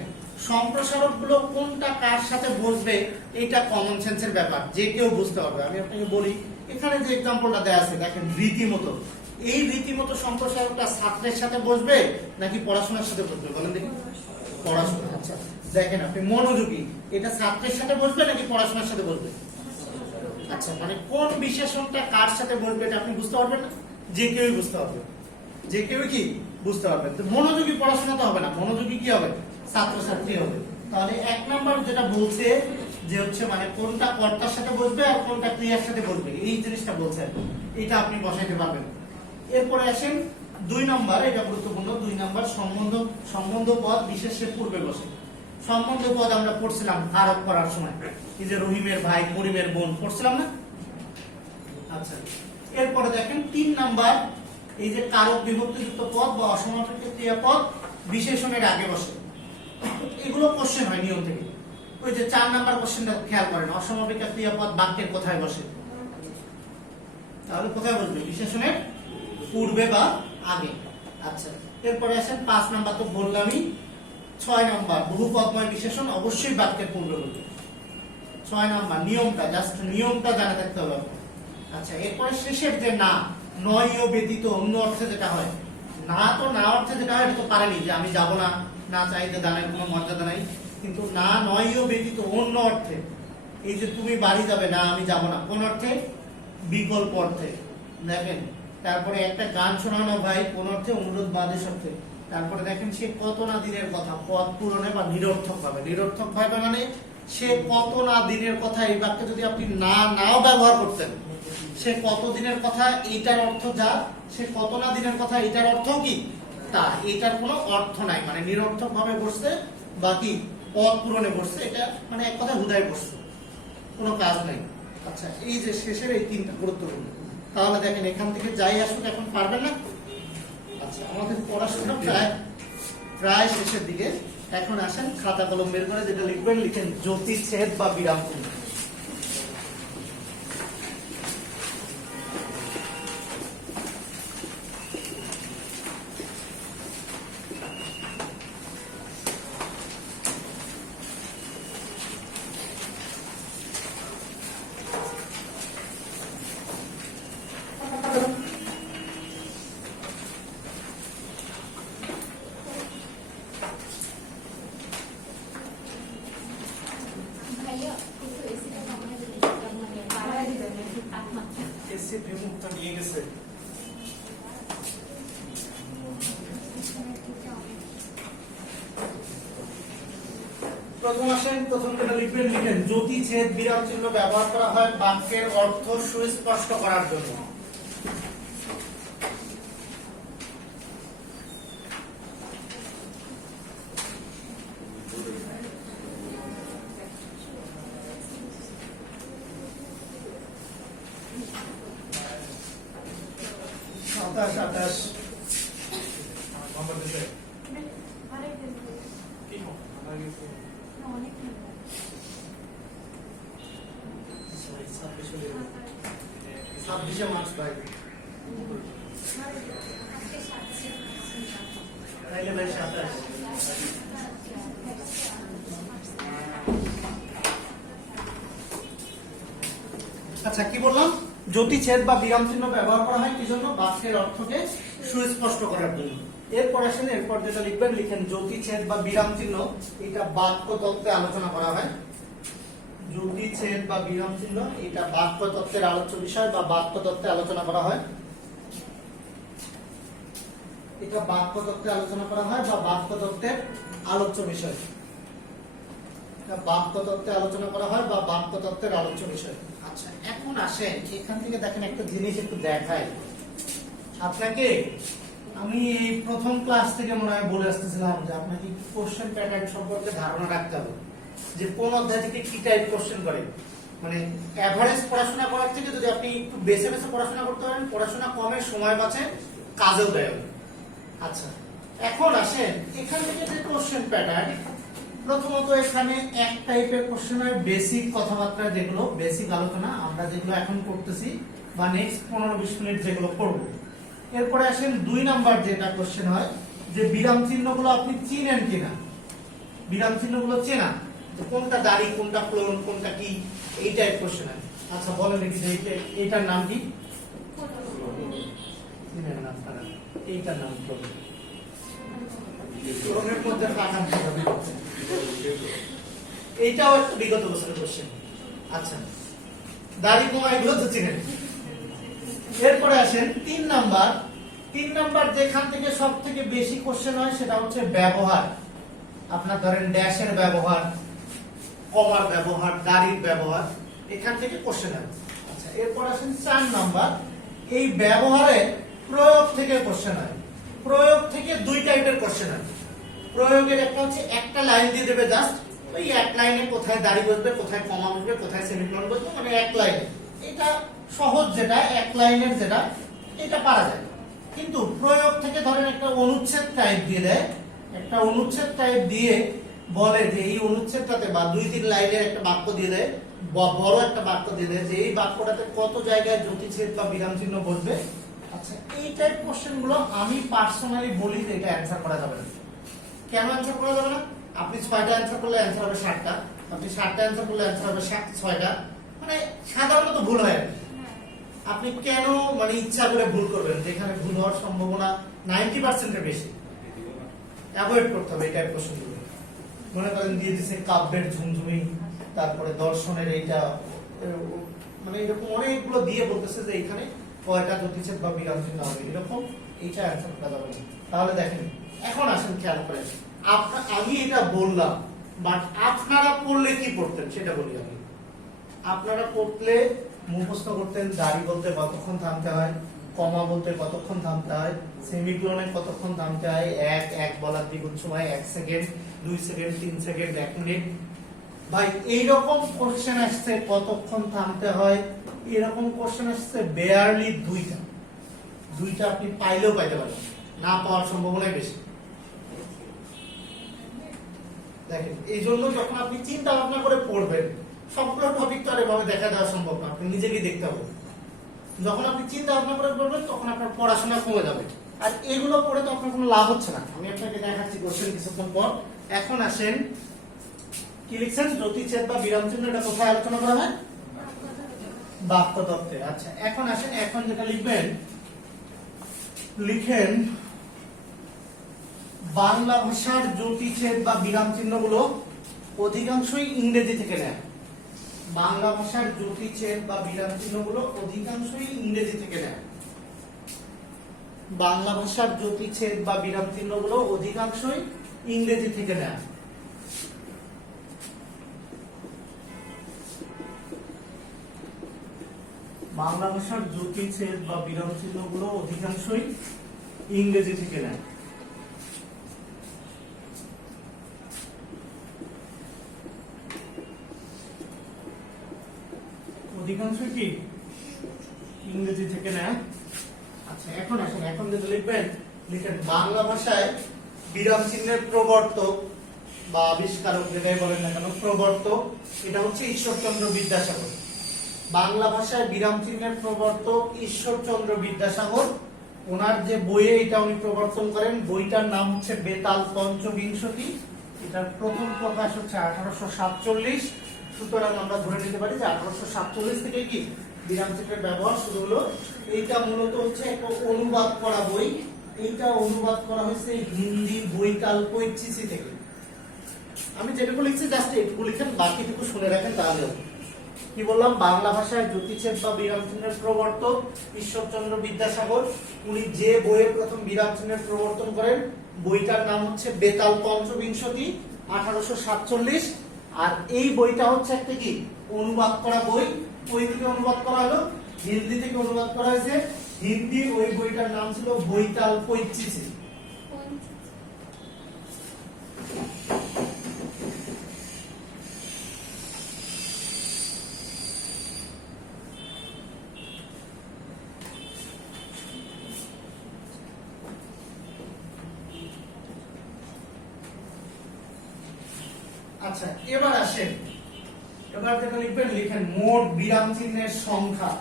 সম্প্রসারক গুলো কোনটা কার সাথে বসবে, এটা কমন সেন্সের ব্যাপার, যে কেউ বুঝতে পারবে। আমি আপনাকে বলি, এখানে যে এক্সাম্পলটা দেয়া আছে দেখেন, রীতিমতো, এই রীতিমতো সম্প্রসারকটা ছাত্রের সাথে বসবে নাকি পড়াশোনার সাথে বসবে বলেন দেখি? পড়াশোনা। আচ্ছা, দেখেন আপনি মনোযোগী, এটা ছাত্রের সাথে বসবে নাকি পড়াশোনার সাথে বসবে? আচ্ছা, মানে কোন বিশেষণটা কার সাথে বলবে এটা আপনি বুঝতে পারবেন না? যে কেউই বুঝতে পারবে, যে কেউ কি বুঝতে পারবে। তো মনোযোগী পড়াশোনা তো হবে না, মনোযোগী কি হবে? ছাত্রছাত্রী হবে। তাহলে 1 নাম্বার যেটা বলছে যে হচ্ছে মানে কোনটা কর্তার সাথে বসবে আর কোনটা ক্রিয়ার সাথে বসবে, এই জিনিসটা বলছে, এটা আপনি বসাইতে পারবেন। এরপরে আসেন 2 নাম্বার, এটা গুরুত্বপূর্ণ। 2 নাম্বার সম্বন্ধ পদ বিশেষের পূর্বে বসে। সম্বন্ধ পদ আমরা পড়ছিলাম আরোপ করার সময়, এই যে রহিমের ভাই, করিমের বোন, পড়ছিলাম না? আচ্ছা, এরপরে দেখেন 3 নাম্বার, এই যে কারক বিভক্তিযুক্ত পদ বা অসমাপিত ক্রিয়াপদ বিশেষণের আগে বসে। এগুলো কোশ্চেন হয় নিয়ম থেকে। ওই যে 4 নাম্বার কোশ্চেনটা খেয়াল করেন, অসমাপিত ক্রিয়াপদ বাক্যের কোথায় বসে? তাহলে কোথায় বসবে? বিশেষণের পূর্বে বা আগে। আচ্ছা, এরপরে আসেন 5 নাম্বার তো বললামই। 6 নাম্বার বহুপদময় বিশেষণ অবশ্যই বাক্যের পূর্বে বলবে। 6 নাম্বার নিয়মটা, জাস্ট নিয়মটা জানা থাকতে হবে। আচ্ছা, এরপরে শেষের যে না, নয় ও ব্যতীত অন্য অর্থে যেটা হয়, না তো না অর্থে যেটা হয় এটা তো পারেনি, যে আমি যাব না, না চাইতে দানের কোনো মর্যাদা নাই। কিন্তু না, নয় ও ব্যতীত অন্য অর্থে, এই যে তুমি বাড়ি যাবে, না আমি যাব না, কোন অর্থে? বিকল্প অর্থে। দেখেন তারপরে একটা গান শোনানো ভাই, কোন অর্থে? অনুরোধ বা আদেশ অর্থে। তারপরে দেখেন সে কত না দিনের কথা, পদ পূরণে বা নিরর্থক ভাবে। নিরর্থক ভাবে মানে সে কত না দিনের কথা, এই বাক্যে যদি আপনি নাও ব্যবহার করতেন, সে কত দিনের কথা এইটার অর্থ যা, সে কত না দিনের কথা এটার অর্থ কি তা, এটার কোনো অর্থ নাই, মানে নিরর্থক ভাবে বসছে বা কি পদ পূরণে বসছে, এটা মানে এক কথা হুদায় বসছে, কোনো কাজ নাই। আচ্ছা, এই যে শেষের এই তিনটা গুরুত্বপূর্ণ। তাহলে দেখেন এখান থেকে যাই আসুক এখন পারবেন না। আচ্ছা, আমাদের পড়াশোনা প্রায় শেষের দিকে। এখন আসেন খাতা কলম বের করে যেটা লিখবেন, লিখেন জ্যোতি ছেদ বা বিরাম চিহ্ন। ভাইয়া একটু এসিটা কমায় দিলে মানে বাড়ায় দিবেন একটু তাপমাত্রা। এসি বিমুক্ত নিয়ে গেছে। প্রথম আসেন, প্রথম যেটা লিখবেন, লিখেন জ্যোতি ছেদ বিরাম চিহ্ন ব্যবহার করা হয় বাক্যের অর্থ সুস্পষ্ট করার জন্য। সাতাশ আঠাশ অনেক ছাব্বিশে মার্চ ভাই, তাইলে ভাই 27। আচ্ছা, কি বললাম? জ্যোতি ছেদ বা বিরাম চিহ্ন ব্যবহার করা হয় কি জন্য? বাক্যের অর্থকে সুস্পষ্ট করার জন্য। এরপর আসেন, এরপর যেটা লিখবেন, লিখেন জ্যোতি ছেদ বা বিরাম চিহ্ন, এটা বাক্য তত্ত্বে আলোচনা করা হয়। জ্যোতি ছেদ বা বিরাম চিহ্ন এটা বাক্য তত্ত্বের আলোচ্য বিষয় বা বাক্য তত্ত্বে আলোচনা করা হয়। এটা বাক্য তত্ত্বে আলোচনা করা হয় বা বাক্য তত্ত্বের আলোচ্য বিষয়। এটা বাক্য তত্ত্বে আলোচনা করা হয় বা বাক্য তত্ত্বের আলোচ্য বিষয়। আচ্ছা, এখন আসেন এখান থেকে দেখেন একটা জিনিস একটু দেখাই আপনাকে। আমি এই প্রথম ক্লাস থেকে মনে হয় বলে আসতেছিলাম যে আপনাকে কোশ্চেন প্যাটার্ন সম্পর্কে ধারণা রাখতে হবে, যে কোন অধ্যায় থেকে কি টাইপ কোশ্চেন করে। মানে এভারেজ পড়াশোনা করার থেকে যদি আপনি একটু বেছে বেছে পড়াশোনা করতে পারেন, পড়াশোনা কমের সময় বাঁচে, কাজেও দেয়। আচ্ছা, এখন আসেন এখান থেকে যে কোশ্চেন প্যাটার্ন, প্রথমত এখানে এক টাইপের কোশ্চেন হয় বেসিক কথাবার্তা, যেগুলো বেসিক আলোচনা আমরা যেগুলো এখন করতেছি বা নেক্সট 15-20 মিনিট যেগুলো করব। এরপরে আসেন 2 নাম্বার যেটা কোশ্চেন হয়, যে বিরাম চিহ্নগুলো আপনি চিনেন কিনা, বিরাম চিহ্নগুলো চেনা, যে কোনটা দাড়ি, কোনটা ক্লোন, কোনটা কি, এই টাইপ কোশ্চেন হয়। আচ্ছা, বলেন দেখি যে এইটার নাম কি? চিনেন না আপনারা? এইটার নাম ক্লোন। ক্লোনের মধ্যে ফাঁকা থাকবে। এইটাও একটা বিগত বছরের কোশ্চেন। আচ্ছা, দাড়ি কমা এগুলো তো চিনেন। এরপরে আসেন 3 নাম্বার। 3 নাম্বার যেখান থেকে সব থেকে বেশি কোশ্চেন হয় সেটা হচ্ছে ব্যবহার। আপনার ধরেন ড্যাশের ব্যবহার, কমার ব্যবহার, দাড়ির ব্যবহার, এখান থেকে কোশ্চেন হয়। আচ্ছা, এরপর আসেন 4 নাম্বার। এই ব্যবহারের প্রয়োগ থেকে কোশ্চেন হয়। প্রয়োগ থেকে 2 টাইপের কোশ্চেন হয়। প্রয়োগের একটা হচ্ছে একটা লাইন দিয়ে দেবে, জাস্ট ওই এক লাইনে কোথায় দাড়ি বসবে, কোথায় কমা বসবে, কোথায় সেমিকোলন বসবে, মানে এক লাইনে। এটা সহজ, যেটা এক লাইনের, যেটা এটা পারা যায়। কিন্তু প্রয়োগ থেকে ধরেন একটা অনুচ্ছেদ টাইপ দিয়ে দেয়, একটা অনুচ্ছেদ টাইপ দিয়ে বলে যে এই অনুচ্ছেদটাতে বা 2-3 লাইনের একটা বাক্য দিয়ে দেয়, বড় একটা বাক্য দিয়ে দেয় যে এই বাক্যটাতে কত জায়গায় জ্যোতিচ্ছেদ বা বিরাম চিহ্ন বসবে। আচ্ছা, এই টাইপ কোশ্চেন গুলো আমি পার্সোনালি বলি যে এটা অ্যান্সার করা যাবে না। কেন অ্যান্সার করা যাবে না? আপনি 6টা অ্যান্সার করলে অ্যান্সার হবে 7টা, আপনি 7টা অ্যান্সার করলে অ্যান্সার হবে 6টা, মানে সাধারণত ভুল হয়। আপনি কেন মানে ইচ্ছা করে ভুল করবেন, যেখানে ভুল হওয়ার সম্ভাবনা 90% এর বেশি? অ্যাভয়েড করতে হবে এই টাইপ কোশ্চেনগুলো। মনে করেন দিয়ে দিচ্ছে কাব্যের ঝুমঝুমি, তারপরে দর্শনের এইটা মানে এরকম অনেকগুলো দিয়ে বলতেছে যে এখানে কয়টা জ্যোতিচ্ছেদ বা বিরাম চিহ্ন হবে এরকম, এইটা অ্যান্সার করা যাবে না। তাহলে দেখেন এখন আসেন খেয়াল করেন, আমি এটা বললাম, বাট আপনারা পড়লে কি পড়তেন সেটা বলি আমি। আপনারা পড়লে মুখস্থ করতেন দাড়ি বলতে কতক্ষণ থামতে হয়, কমা বলতে কতক্ষণ থামতে হয়, সেমিকোলনে কতক্ষণ থামতে হয়, এক বলার দ্বিগুণ সময় 1 সেকেন্ড, 2 সেকেন্ড, 3 সেকেন্ড, 1 মিনিট। ভাই এইরকম কোশ্চেন আসছে কতক্ষণ থামতে হয়, এরকম কোশ্চেন আসছে বেয়ারলি দুইটা আপনি পাইলেও পাইতে পারেন, না পাওয়ার সম্ভাবনাই বেশি। দেখেন এই জন্য যখন আপনি চিন্তা ভাবনা করে পড়বেন, সবগুলো টপিক তো আর এভাবে দেখা দেওয়া সম্ভব না, আপনি নিজেকে দেখতে হবে। যখন আপনি চিন্তা ভাবনা করে পড়বেন তখন আপনার পড়াশোনা কমে যাবে, আর এগুলো পড়ে তো আপনার কোনো লাভ হচ্ছে না। আমি আপনাকে দেখাচ্ছি কোশ্চেন কিছুক্ষণ পর। এখন আসেন কি লিখছেন, জ্যোতিচ্ছেদ বা বিরাম চিহ্ন, এটা কোথায় আলোচনা করা হয়? বাক্য তত্ত্বে। আচ্ছা এখন আসেন, এখন যেটা লিখবেন, লিখেন বাংলা ভাষার জ্যোতিচ্ছেদ বা বিরাম চিহ্নগুলো অধিকাংশই ইংরেজি থেকে নেয়। বাংলা ভাষার জ্যোতিচ্ছেদ বা বিরাম চিহ্নগুলো অধিকাংশই ইংরেজি থেকে নেয়। বাংলা ভাষার জ্যোতিচ্ছেদ বা বিরাম চিহ্নগুলো অধিকাংশই ইংরেজি থেকে নেয়। বাংলা ভাষার জ্যোতিচ্ছেদ বা বিরাম চিহ্নগুলো অধিকাংশই ইংরেজি থেকে নেয়। অধিকাংশই কি ইংরেজি থেকে নেয়। আচ্ছা এখন আসেন, এখন যেটা লিখবেন, লিখেন বাংলা ভাষায় বিরাম চিহ্নের প্রবর্তক বা আবিষ্কারক যেটাই বলেন না কেন, প্রবর্তক এটা হচ্ছে ঈশ্বরচন্দ্র বিদ্যাসাগর। বাংলা ভাষায় বিরাম চিহ্নের প্রবর্তক ঈশ্বরচন্দ্র বিদ্যাসাগর। ওনার যে বইয়ে এটা উনি প্রবর্তন করেন, বইটার নাম হচ্ছে বেতাল পঞ্চবিংশতি। এটার প্রথম প্রকাশ হচ্ছে 1847। সুতরাং আমরা ধরে নিতে পারি যে 1847 থেকে কি বিরাম চিহ্নের ব্যবহার শুরু হলো। এইটা মূলত হচ্ছে একটা অনুবাদ করা বই। এইটা অনুবাদ করা হয়েছে হিন্দি বৈতালপৈচিসি থেকে। আমি যেটুকু লিখছি জাস্ট এটুকু লিখেন, বাকিটুকু শুনে রাখেন তাহলে হবে। কি বললাম, বাংলা ভাষায় জ্যোতিচ্ছেদ বা বিরাম চিহ্নের প্রবর্তক ঈশ্বরচন্দ্র বিদ্যাসাগর। উনি যে বইয়ে প্রথম বিরাম চিহ্নের প্রবর্তন করেন, বইটার নাম হচ্ছে বেতাল পঞ্চবিংশতি, 1847। আর এই বইটা হচ্ছে একটা কি অনুবাদ করা বই। ওই থেকে অনুবাদ করা হলো, হিন্দি থেকে অনুবাদ করা হয়েছে। হিন্দি ওই বইটার নাম ছিল বৈতালপৈচিসি। আচ্ছা এবার আসেন, এবার যেটা লিখবেন, লিখেন মোট বিরাম চিহ্নের সংখ্যা।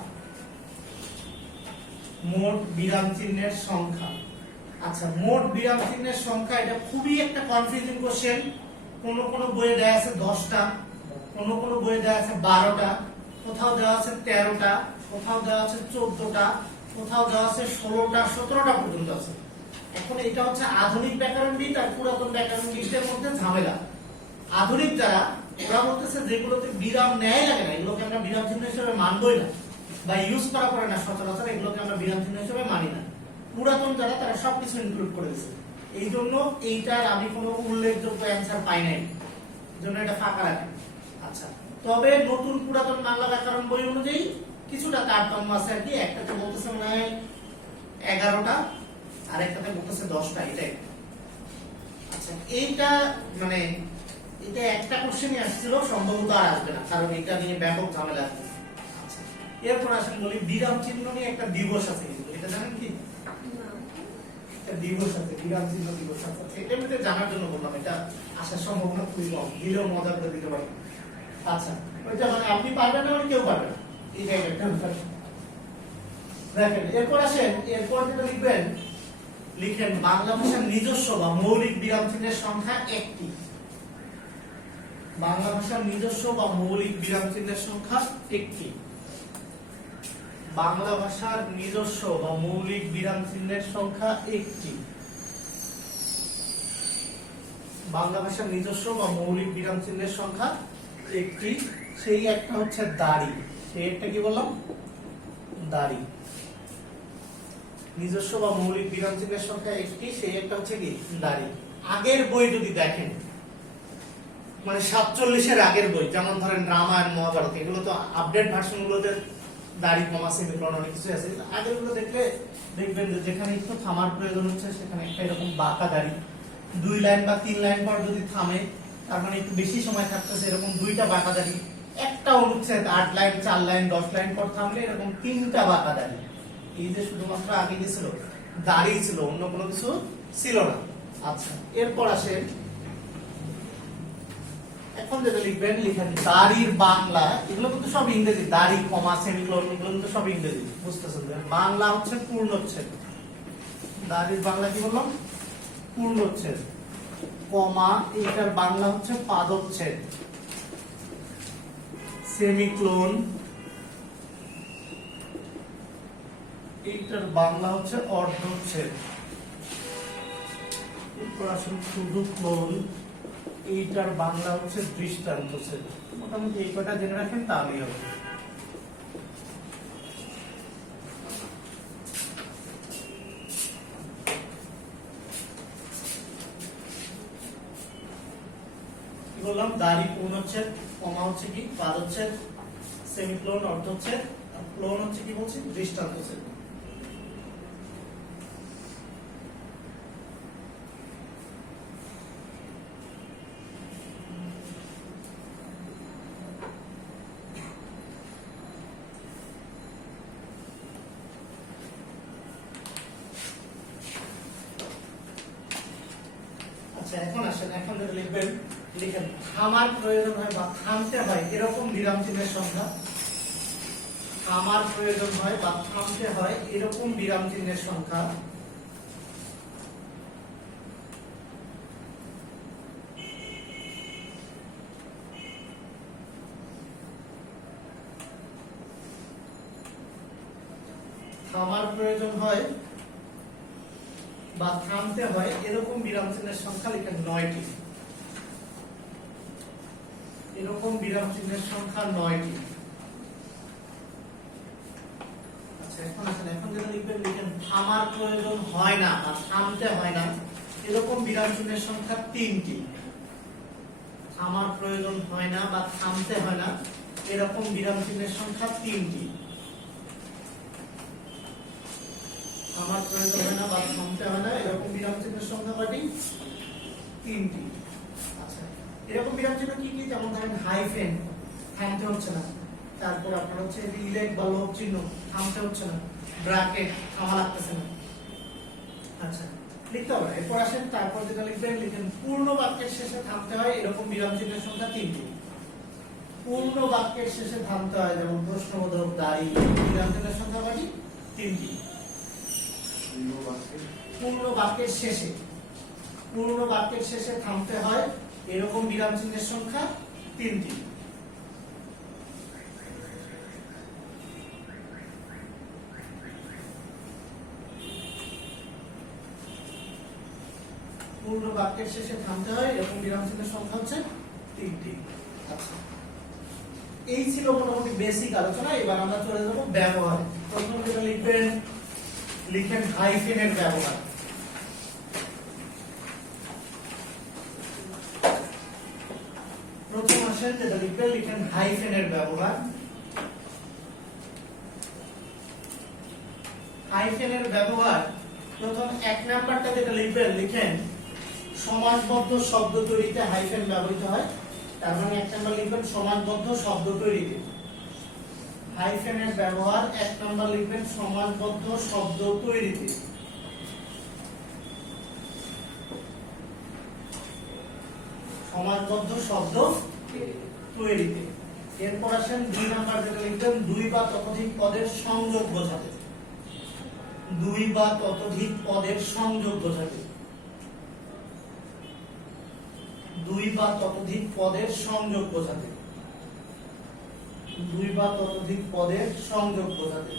মোট বিরাম চিহ্নের সংখ্যা। আচ্ছা মোট বিরাম চিহ্নের সংখ্যা, এটা খুবই একটা কনফিউজিং কোশ্চেন। কোন কোন বইয়ে দেয়া আছে 10টা, কোন কোন বইয়ে দেয়া আছে 12টা, কোথাও দেওয়া আছে 13টা, কোথাও দেওয়া আছে 14টা, কোথাও দেওয়া আছে 16টা, 17টা পর্যন্ত আছে। এখন এটা হচ্ছে আধুনিক ব্যাকরণবিদ আর পুরাতন ব্যাকরণবিদদের মধ্যে ঝামেলা। আধুনিক যারা, ওরা বলতেছে যেগুলোতে বিরাম নেয় লাগে না, এগুলোকে আমরা বিরাম চিহ্ন হিসেবে মানবই না, বা ইউজ করা পড়ে না সচরাচর, এগুলোকে আমরা বিরাম চিহ্ন হিসেবে মানি না। পুরাতন যারা, তারা সবকিছু ইনক্লুড করে দিয়েছে। এই জন্য এইটার আমি কোনো উল্লেখযোগ্য অ্যান্সার পাই নাই, জন্য এটা ফাঁকা রাখি। আচ্ছা তবে নতুন পুরাতন বাংলা ব্যাকরণ বই অনুযায়ী কিছুটা তারতম্য আছে আর কি। একটাতে বলতেছে মনে হয় 11টা, আর একটাতে বলতেছে 10টা, এটাই। আচ্ছা এইটা মানে এটা একটা কোশ্চেনই আসছিল, সম্ভবত আর আসবে না, কারণ এটা নিয়ে ব্যাপক ঝামেলা আছে। আচ্ছা এরপর আসেন বলি, বিরাম চিহ্ন নিয়ে একটা দিবস আছে, কিন্তু এটা জানেন কি? একটা দিবস আছে, বিরাম চিহ্ন দিবস আছে। এটা আমি জানার জন্য বললাম, এটা আসার সম্ভাবনা খুবই কম, দিলেও মজা করে দিতে পারি। আচ্ছা ওইটা মানে আপনি পারবেন না, কেউ পারবে না, এইটাই একটা দেখেন। এরপর আসেন, এরপর যেটা লিখবেন, লিখেন বাংলা ভাষার নিজস্ব বা মৌলিক বিরাম চিহ্নের সংখ্যা 1টি। বাংলা ভাষার নিজস্ব বা মৌলিক বিরাম চিহ্নের সংখ্যা 1টি। বাংলা ভাষার নিজস্ব বা মৌলিক বিরাম চিহ্নের সংখ্যা 1টি। বাংলা ভাষার নিজস্ব বা মৌলিক বিরাম চিহ্নের সংখ্যা একটি, সেই একটা হচ্ছে দাড়ি, সেই একটা কি বললাম, দাড়ি। নিজস্ব বা মৌলিক বিরাম চিহ্নের সংখ্যা একটি, সেই একটা হচ্ছে কি দাড়ি। আগের বই যদি দেখেন, মানে 47-এর আগের বই, যেমন ধরেন রামায়ণ, মহাভারত, এগুলো তো আপডেট ভার্সন গুলোতে দাড়ি, কমা, সেমিকোলন অনেক কিছু আছে। আগের গুলো দেখলে দেখবেন যে যেখানে একটু থামার প্রয়োজন হচ্ছে সেখানে একটা এরকম বাঁকা দাড়ি, 2 লাইন বা 3 লাইন পর যদি থামে, তার মানে একটু বেশি সময় থাকতেছে, এরকম 2টা বাঁকা দাড়ি। একটা অনুচ্ছেদ 8 লাইন, 4 লাইন, 10 লাইন পর থামলে এরকম 3টা বাঁকা দাড়ি। এই যে শুধুমাত্র আগে যে ছিল দাড়ি ছিল, অন্য কোনো কিছু ছিল না। আচ্ছা, এরপর আসেন, এখন যেটা লিখবেন, লিখেন দাড়ির বাংলা। এগুলো কিন্তু সব ইংরেজি, দাড়ি, কমা, সেমিকোলন, এগুলো কিন্তু সব ইংরেজি, বুঝতেছেন? বাংলা হচ্ছে পূর্ণচ্ছেদ। দাড়ির বাংলা কি বললাম? পূর্ণচ্ছেদ। কমা, এইটার বাংলা হচ্ছে পাদচ্ছেদ। সেমিকোলন, এইটার বাংলা হচ্ছে অর্ধচ্ছেদ। এরপর আসুন শুধু ক্লোন, এইটার বাংলা হচ্ছে দৃষ্টান্তচ্ছেদ। মোটামুটি এই কটা জেনে রাখেন তাহলেই হবে। কি বললাম? দাড়ি পূর্ণচ্ছেদ, কমা হচ্ছে কি পাদচ্ছেদ, সেমিক্লোন অর্ধচ্ছেদ, আর ক্লোন হচ্ছে কি বলছি দৃষ্টান্তচ্ছেদ। আচ্ছা, এখন আসেন, এখন যেটা লিখবেন, লিখেন থামার প্রয়োজন হয় বা থামতে হয় এরকম বিরাম চিহ্নের সংখ্যা। থামার প্রয়োজন হয় বা থামতে হয় এরকম বিরাম চিহ্নের সংখ্যা। থামার প্রয়োজন হয় বা থামতে হয় এরকম বিরাম চিহ্নের সংখ্যা লিখেন 9টি। এরকম বিরাম চিহ্নের সংখ্যা 9টি। আচ্ছা, এখন আসেন, এখন যেটা লিখবেন, লিখেন থামার প্রয়োজন হয় না বা থামতে হয় না এরকম বিরাম চিহ্নের সংখ্যা 3টি। থামার প্রয়োজন হয় না বা থামতে হয় না এরকম বিরাম চিহ্নের সংখ্যা 3টি। আমার প্রয়োজন হয় না বা থামতে হয় না এরকম বিরাম চিহ্নের সংখ্যা কয়টি? 3টি। আচ্ছা, এরকম বিরাম চিহ্ন কি কি? যেমন ধরেন হাইফেন, থামতে হচ্ছে না। তারপর আপনার হচ্ছে ইলেক বা লোভ চিহ্ন, থামতে হচ্ছে না। ব্র্যাকেট, থামা লাগতেছে না। আচ্ছা, লিখতে হবে। এরপর আসেন, তারপর যেটা লিখবেন, লিখেন পূর্ণ বাক্যের শেষে থামতে হয় এরকম বিরাম চিহ্নের সংখ্যা 3টি। পূর্ণ বাক্যের শেষে থামতে হয়, যেমন প্রশ্নবোধক, দাঁড়ি, বিরাম চিহ্নের সংখ্যা কয়টি? 3টি। পূর্ণ বাক্যের শেষে, পূর্ণ বাক্যের শেষে থামতে হয় এরকম বিরাম চিহ্নের সংখ্যা 3টি। পূর্ণ বাক্যের শেষে থামতে হয় এরকম বিরাম চিহ্নের সংখ্যা হচ্ছে 3টি। আচ্ছা, এই ছিল মোটামুটি বেসিক আলোচনা। এবার আমরা চলে যাব ব্যবহার। প্রথম যেটা লিখবেন, লিখেন হাইফেনের ব্যবহার। প্রথম আসেন, যেটা লিখবেন, লিখেন হাইফেনের ব্যবহার। হাইফেনের ব্যবহার, প্রথম 1 নাম্বারটা যেটা লিখবেন, লিখেন সমাসবদ্ধ শব্দ তৈরিতে হাইফেন ব্যবহৃত হয়। তার মানে 1 নাম্বার লিখবেন সমাসবদ্ধ শব্দ তৈরিতে হাইফেনের ব্যবহার। 1 নাম্বার লিখবেন সমাসবদ্ধ শব্দ তৈরিতে। সমাসবদ্ধ শব্দ তৈরিতে। এরপর আসেন 2 নাম্বার যেটা লিখবেন, 2 বা ততোধিক পদের সংযোগ বোঝাতে। 2 বা ততোধিক পদের সংযোগ বোঝাতে। 2 বা ততোধিক পদের সংযোগ বোঝাতে। 2 বা ততোধিক পদের সংযোগ বোঝাতে।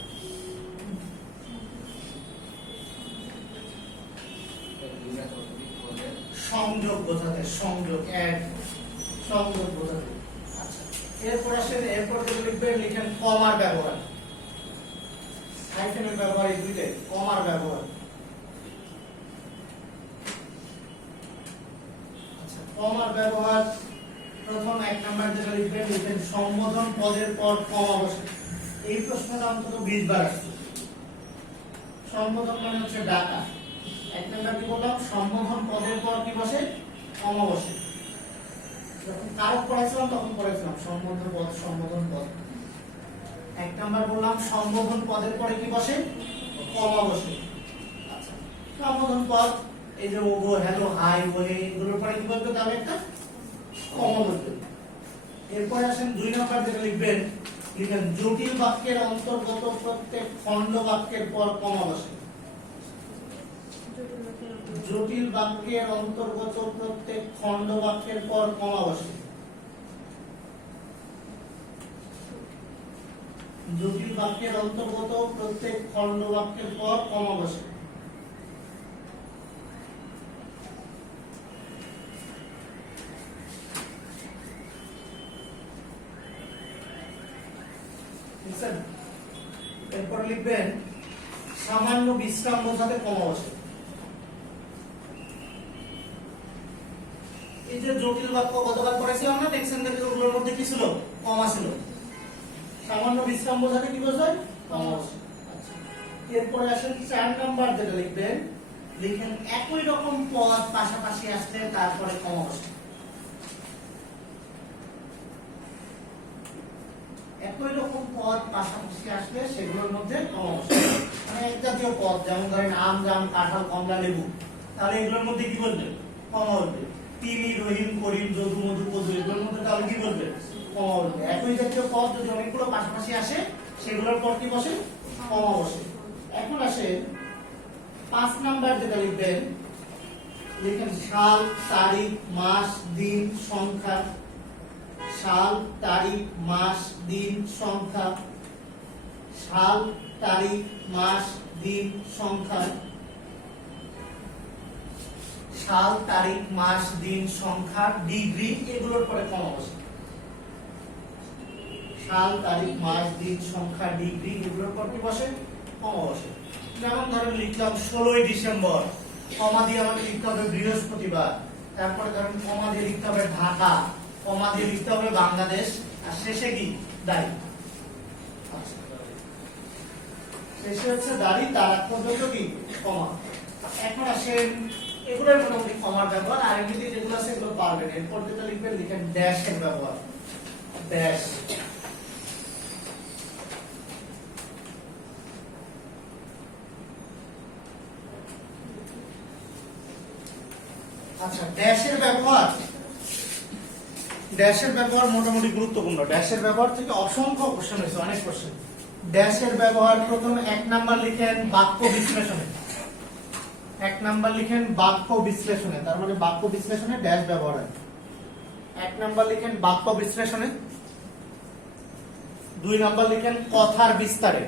সংযোগ বোঝাতে, সংযোগ, অ্যাড, সংযোগ বোঝাতে। আচ্ছা, এরপর আসেন, এরপর যেটা লিখবেন লিখেন কমার ব্যবহার, হাইফেনের ব্যবহার, এই দুইটাই কমার ব্যবহার। আচ্ছা, কমার ব্যবহার প্রথম 1 নাম্বার যেটা লিখবেন লিখেন সম্বোধন পদের পর কমা বসে। এই প্রশ্নটা অন্তত 20 বার আসছে। সম্বোধন মানে হচ্ছে ডাকা। 1 নাম্বার কি বললাম, সম্বোধন পদের পর কি বসে, কমা বসে। যখন কারক পড়াইছিলাম তখন পড়েছিলাম সম্বোধন পদ, সম্বোধন পদ। 1 নাম্বার বললাম সম্বোধন পদের পরে কি বসে, কমা বসে। আচ্ছা, সম্বোধন পদ এই যে ওগো, হ্যালো, হাই বলে এগুলোর পরে কি বলতে তাহলে একটা কমা বলতে। এরপর আসেন 2 নাম্বার যেটা লিখবেন লিখেন জটিল বাক্যের অন্তর্গত প্রত্যেক খণ্ড বাক্যের পর কমা বসে। জটিল বাক্যের অন্তর্গত প্রত্যেক খণ্ড বাক্যের পর কমা বসে। জটিল বাক্যের অন্তর্গত প্রত্যেক খণ্ড বাক্যের পর কমা বসে। এরপর লিখবেন সামান্য বিশ্রাম বোঝাতে কমা বসে। এই যে জটিল বাক্য গতকাল পড়েছিলাম না, দেখছেন যে ওগুলোর মধ্যে কি ছিল, কমা ছিল। সামান্য বিশ্রাম বোঝাতে কি বোঝায়, কমা বসে। আচ্ছা, এরপরে আসেন 4 নাম্বার যেটা লিখবেন লিখেন একই রকম পদ পাশাপাশি আসলে তারপরে কমা বসে। একই রকম পদ পাশাপাশি আসলে সেগুলোর মধ্যে কমা বসে। মানে এক জাতীয় পদ, যেমন ধরেন আম, জাম, কাঁঠাল, কমলা, লেবু, তাহলে এগুলোর মধ্যে কি বলবে, কমা বলবে। তিনি, রহিম, করিম, যদু, মধু, কদু, এগুলোর মধ্যে তাহলে কি বলবে, কমা বলবে। একই জাতীয় পদ যদি অনেকগুলো পাশাপাশি আসে সেগুলোর পর কি বসে, কমা বসে। এখন আসে 5 নাম্বার যেটা লিখবেন লিখেন সাল, তারিখ, মাস, দিন, সংখ্যা। সাল, তারিখ, মাস, দিন, সংখ্যা। সাল, তারিখ, মাস, দিন, সংখ্যা। সাল, তারিখ, মাস, দিন, সংখ্যা, ডিগ্রি, এগুলোর পরে কমা বসে। সাল, তারিখ, মাস, দিন, সংখ্যা, ডিগ্রি, এগুলোর পর কি বসে, কমা বসে। যেমন ধরেন লিখলাম 16ই ডিসেম্বর, কমা দিয়ে আমাকে লিখতে হবে বৃহস্পতিবার। তারপরে ধরেন কমা দিয়ে লিখতে হবে ঢাকা, কমা দিয়ে লিখতে হবে বাংলাদেশ, আর শেষে কি, তারিখ। আচ্ছা, শেষে হচ্ছে তারিখ, তার আগ পর্যন্ত কি, কমা। এখন আসেন এগুলোর মোটামুটি কমার ব্যবহার, আর এমনিতে যেগুলো আছে এগুলো পারবেন। এরপর যেটা লিখবেন লিখেন ড্যাশের ব্যবহার, ড্যাশ। আচ্ছা, ড্যাশের ব্যবহার, ড্যাশের ব্যবহার মোটামুটি গুরুত্বপূর্ণ। ড্যাশের ব্যবহার থেকে অসংখ্য কোশ্চেন হয়েছে, অনেক কোশ্চেন। ড্যাশের ব্যবহার প্রথম 1 নাম্বার লিখেন বাক্য বিশ্লেষণে। 1 নাম্বার লিখেন বাক্য বিশ্লেষণে, তার মানে বাক্য বিশ্লেষণে ড্যাশ ব্যবহার হয়। 1 নাম্বার লিখেন বাক্য বিশ্লেষণে। 2 নাম্বার লিখেন কথার বিস্তারে।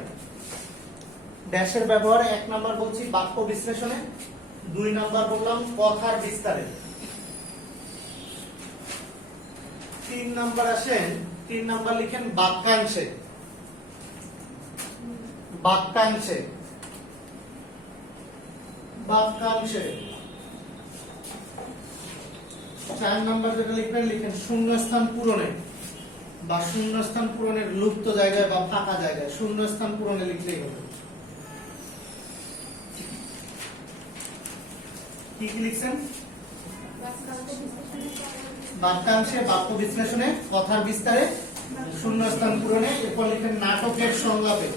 ড্যাশের ব্যবহার 1 নাম্বার বলছি বাক্য বিশ্লেষণে, 2 নাম্বার বললাম কথার বিস্তারে। 3 নাম্বার আসেন, 3 নাম্বার লিখেন বাক্যাংশে। বাক্যাংশে, বাক্যাংশে। 4 নাম্বার যেটা লিখবেন লিখেন শূন্যস্থান পূরণে, বা শূন্যস্থান পূরণের লুপ্ত জায়গায় বা ফাঁকা জায়গায় শূন্যস্থান পূরণে লিখলেই হবে। কি কি লিখছেন, বাক্যাংশে, বাক্য বিশ্লেষণে, কথার বিস্তারে, শূন্যস্থান পূরণে। এরপর লিখেন নাটকের সংলাপে।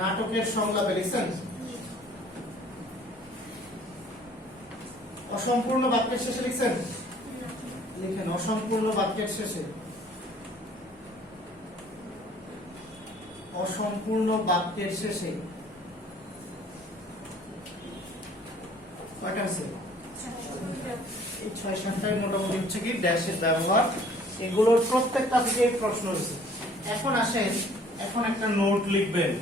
নাটকের সংলাপে লিখছেন। অসম্পূর্ণ বাক্যের শেষে লিখছেন, লিখেন অসম্পূর্ণ বাক্যের শেষে। অসম্পূর্ণ বাক্যের শেষে কয়টা আছে, এই 6-7টাই মোটামুটি হচ্ছে কি ড্যাশের ব্যবহার। এগুলোর প্রত্যেকটা থেকে প্রশ্ন হয়েছে। এখন আসেন, এখন একটা নোট লিখবেন।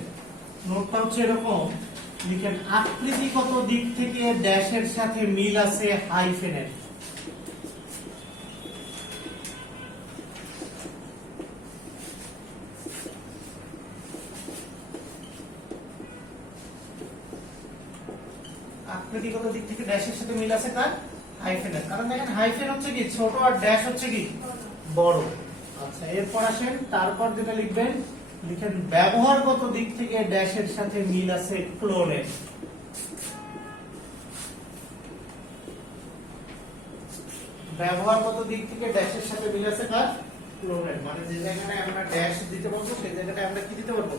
নোটটা হচ্ছে এরকম, লিখেন আকৃতিগত দিক থেকে ড্যাশের সাথে মিল আছে হাইফেনের। আকৃতিগত দিক থেকে ড্যাশের সাথে মিল আছে কার? হাইফেনের। কারণ দেখেন হাইফেন হচ্ছে কি ছোট আর ড্যাশ হচ্ছে কি বড়। আচ্ছা, এরপর আসেন তারপর যেটা লিখবেন, লিখেন ব্যবহারগত দিক থেকে ড্যাশের সাথে মিল আছে ক্লোনের। ব্যবহারগত দিক থেকে ড্যাশের সাথে মিল আছে কার? ক্লোনের। মানে যে জায়গাটায় আমরা ড্যাশ দিতে পারবো সেই জায়গাটায় আমরা কি দিতে পারবো?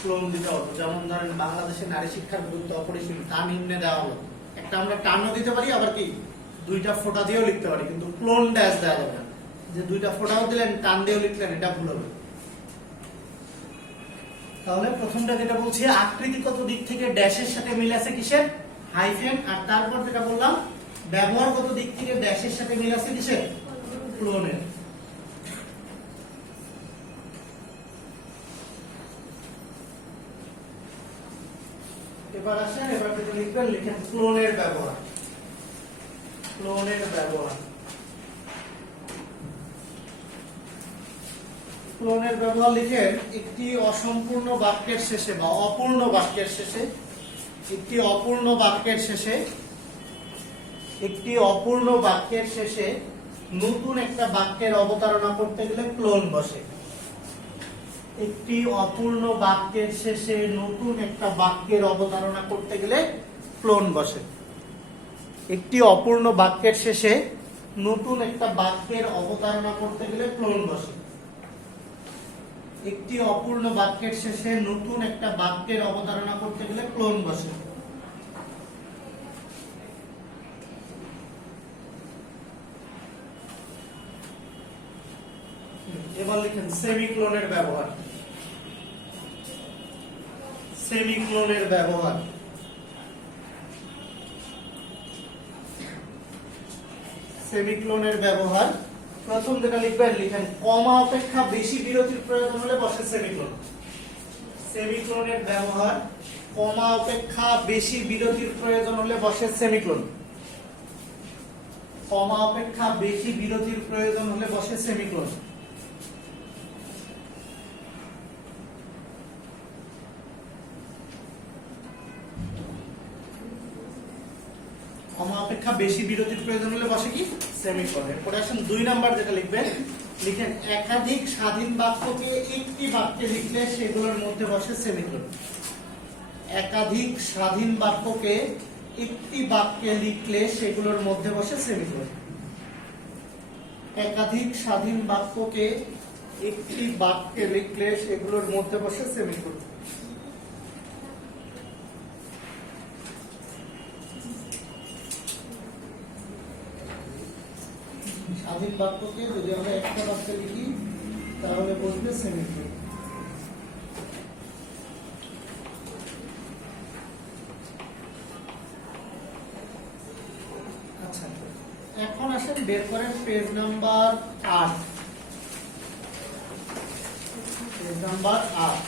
ক্লোন দিতে পারবো। যেমন ধরেন বাংলাদেশে নারী শিক্ষার গুরুত্ব অপরিসীম, তা নিম্নে দেওয়া হলো। একটা আমরা টানও দিতে পারি, আবার কি দুইটা ফোঁটা দিয়েও লিখতে পারি, কিন্তু ক্লোন ড্যাশ দেওয়া যাবে না। যে দুইটা ফোঁটাও দিলেন টান দিয়েও লিখলেন, এটা ভুল হবে। তাহলে প্রথমটা যেটা বলছি, আকৃতিগত দিক থেকে ড্যাশের সাথে মিল আছে কিসের? হাইফেন। আর তারপর যেটা বললাম, ব্যবহারগত দিক থেকে ড্যাশের সাথে মিল আছে কিসের? ক্লোনের। এবার আসেন, এবার যেটা লিখবেন, লিখেন ক্লোনের ব্যবহার। ক্লোনের ব্যবহার। ক্লোনের ব্যবহার লিখেন একটি অসম্পূর্ণ বাক্যের শেষে বা অপূর্ণ বাক্যের শেষে, একটি অপূর্ণ বাক্যের শেষে, একটি অপূর্ণ বাক্যের শেষে নতুন একটা বাক্যের অবতারণা করতে গেলে ক্লোন বসে। একটি অপূর্ণ বাক্যের শেষে নতুন একটা বাক্যের অবতারণা করতে গেলে ক্লোন বসে। একটি অপূর্ণ বাক্যের শেষে নতুন একটা বাক্যের অবতারণা করতে গেলে ক্লোন বসে। একটি অপূর্ণ বাক্যের শেষে নতুন একটা বাক্যের অবতারণা করতে গেলে ক্লোন বসে। এবার লিখেন সেমিক্লোনের ব্যবহার। সেমিক্লোনের ব্যবহার। সেমিক্লোনের ব্যবহার প্রথম যেটা লিখবেন, লিখেন কমা অপেক্ষা বেশি বিরতির প্রয়োজন হলে বসে সেমিক্লোন। সেমিক্লোনের ব্যবহার, কমা অপেক্ষা বেশি বিরতির প্রয়োজন হলে বসে সেমিক্লোন। কমা অপেক্ষা বেশি বিরতির প্রয়োজন হলে বসে সেমিক্লোন। কমা অপেক্ষা বেশি বিরতির প্রয়োজন হলে বসে কি সেমিকোলন। এরপরে আসেন 2 নাম্বার যেটা লিখবেন, লিখেন একাধিক স্বাধীন বাক্যকে একটি বাক্যে লিখলে সেগুলোর মধ্যে বসে সেমিকোলন। একাধিক স্বাধীন বাক্যকে একটি বাক্যে লিখলে সেগুলোর মধ্যে বসে সেমিকোলন। একাধিক স্বাধীন বাক্যকে একটি বাক্যে লিখলে সেগুলোর মধ্যে বসে সেমিকোলন। স্বাধীন বাক্যকে যদি আমরা একটা বাক্যে লিখি তাহলে বসবে সেমিকোলন। আচ্ছা, এখন আসেন বের করেন পেজ নাম্বার 8। Page number 8।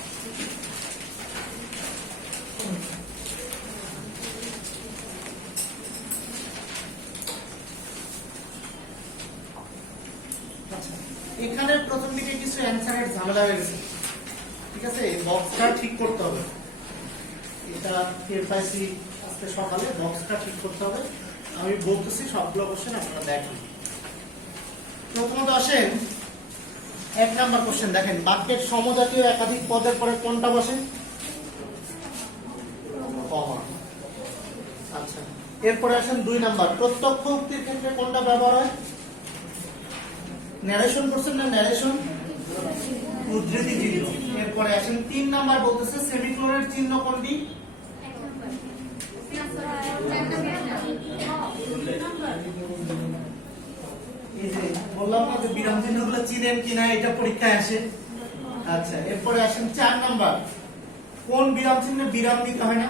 এখানে প্রথম দিকে কিছু অ্যানসারের ঝামেলা হয়ে গেছে, ঠিক আছে? বক্সটা ঠিক করতে হবে। এটা টের পাইছি আজকে সকালে, বক্সটা ঠিক করতে হবে। আমি বলতেছি সবগুলো কোশ্চেন আপনারা দেখেন। প্রথমত আসেন 1 নাম্বার কোশ্চেন, দেখেন বাক্যের সমজাতীয় একাধিক পদের পরে কোনটা বসে? কমা। আচ্ছা, এরপরে আসেন 2 নাম্বার, প্রত্যক্ষ উক্তির ক্ষেত্রে কোনটা ব্যবহার হয়? ন্যারেশন করছেন না, ন্যারেশন, উদ্ধৃতি চিহ্ন। এরপরে আসেন 3 নাম্বার, বলতেছে সেমিকোলনের চিহ্ন কোনটি? এই যে বললাম না যে বিরাম চিহ্নগুলো চিনেন কিনা এটা পরীক্ষায় আসে। আচ্ছা, এরপরে আসেন 4 নাম্বার, কোন বিরাম চিহ্নে বিরাম দিতে হয় না?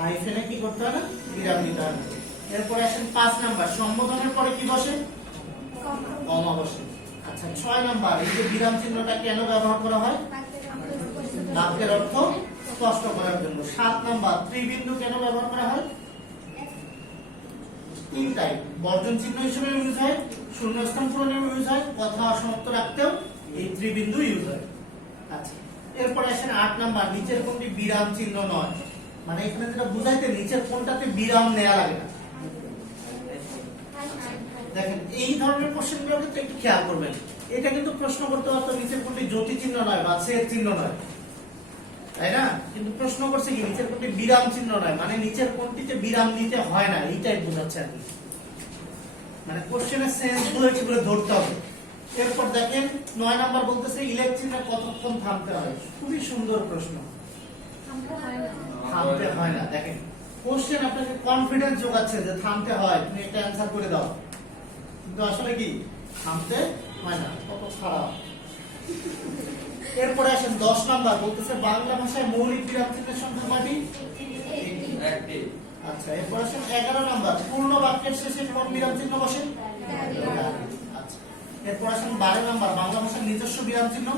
হাইফেনে কি করতে হয় না? বিরাম দিতে হয় না। এরপরে আসেন 5 নাম্বার, সম্বোধনের পরে কি বসে? কমা বসে। আচ্ছা 6 নাম্বার, এই যে বিরাম চিহ্নটা কেন ব্যবহার করা হয়? বাক্যের অর্থ স্পষ্ট করার জন্য। 7 নাম্বার, ত্রিবিন্দু কেন ব্যবহার করা হয়? তিনটাই, বর্জন চিহ্ন হিসেবে ইউজ হয়, শূন্যস্থান পূরণে ইউজ হয়, কথা অসমাপ্ত রাখতেও এই ত্রিবিন্দু ইউজ হয়। আচ্ছা এরপরে আসেন 8 নাম্বার, নিচের কোনটি বিরাম চিহ্ন নয়? মানে এখানে যেটা বুঝাইতে নিচের কোনটাতে বিরাম নেওয়া লাগে না। দেখেন এই ধরনের কোশ্চেনগুলো কিন্তু একটু খেয়াল করবেন, এটা কিন্তু প্রশ্ন করতে পারতো নিচের কোনটি জ্যোতি চিহ্ন নয় বা ছেদ চিহ্ন নয়, তাই না? কিন্তু প্রশ্ন করছে কি নিচের কোনটি বিরাম চিহ্ন নয়, মানে নিচের কোনটিতে বিরাম নিতে হয় না, এইটাই বোঝাচ্ছে আর কি। মানে কোশ্চেনের সেন্স গুলো এগুলো ধরতে হবে। এরপর দেখেন 9 নাম্বার বলতেছে ইলেক চিহ্নে কতক্ষণ থামতে হয়? খুবই সুন্দর প্রশ্ন। থামতে হয় না। দেখেন কোশ্চেন আপনাকে কনফিডেন্স যোগাচ্ছে যে থামতে হয়, তুমি একটা অ্যানসার করে দাও, কিন্তু আসলে কি থামতে হয় না। কত খারাপ। এরপরে আসেন 10 নাম্বার বলতেছে বাংলা ভাষায় মৌলিক বিরাম চিহ্নের সংখ্যা কয়টি? একটি। আচ্ছা এরপর আসেন 11 নাম্বার, পূর্ণ বাক্যের শেষে কোন বিরাম চিহ্ন বসে? আচ্ছা এরপর আসেন 12 নাম্বার, বাংলা ভাষার নিজস্ব বিরাম চিহ্ন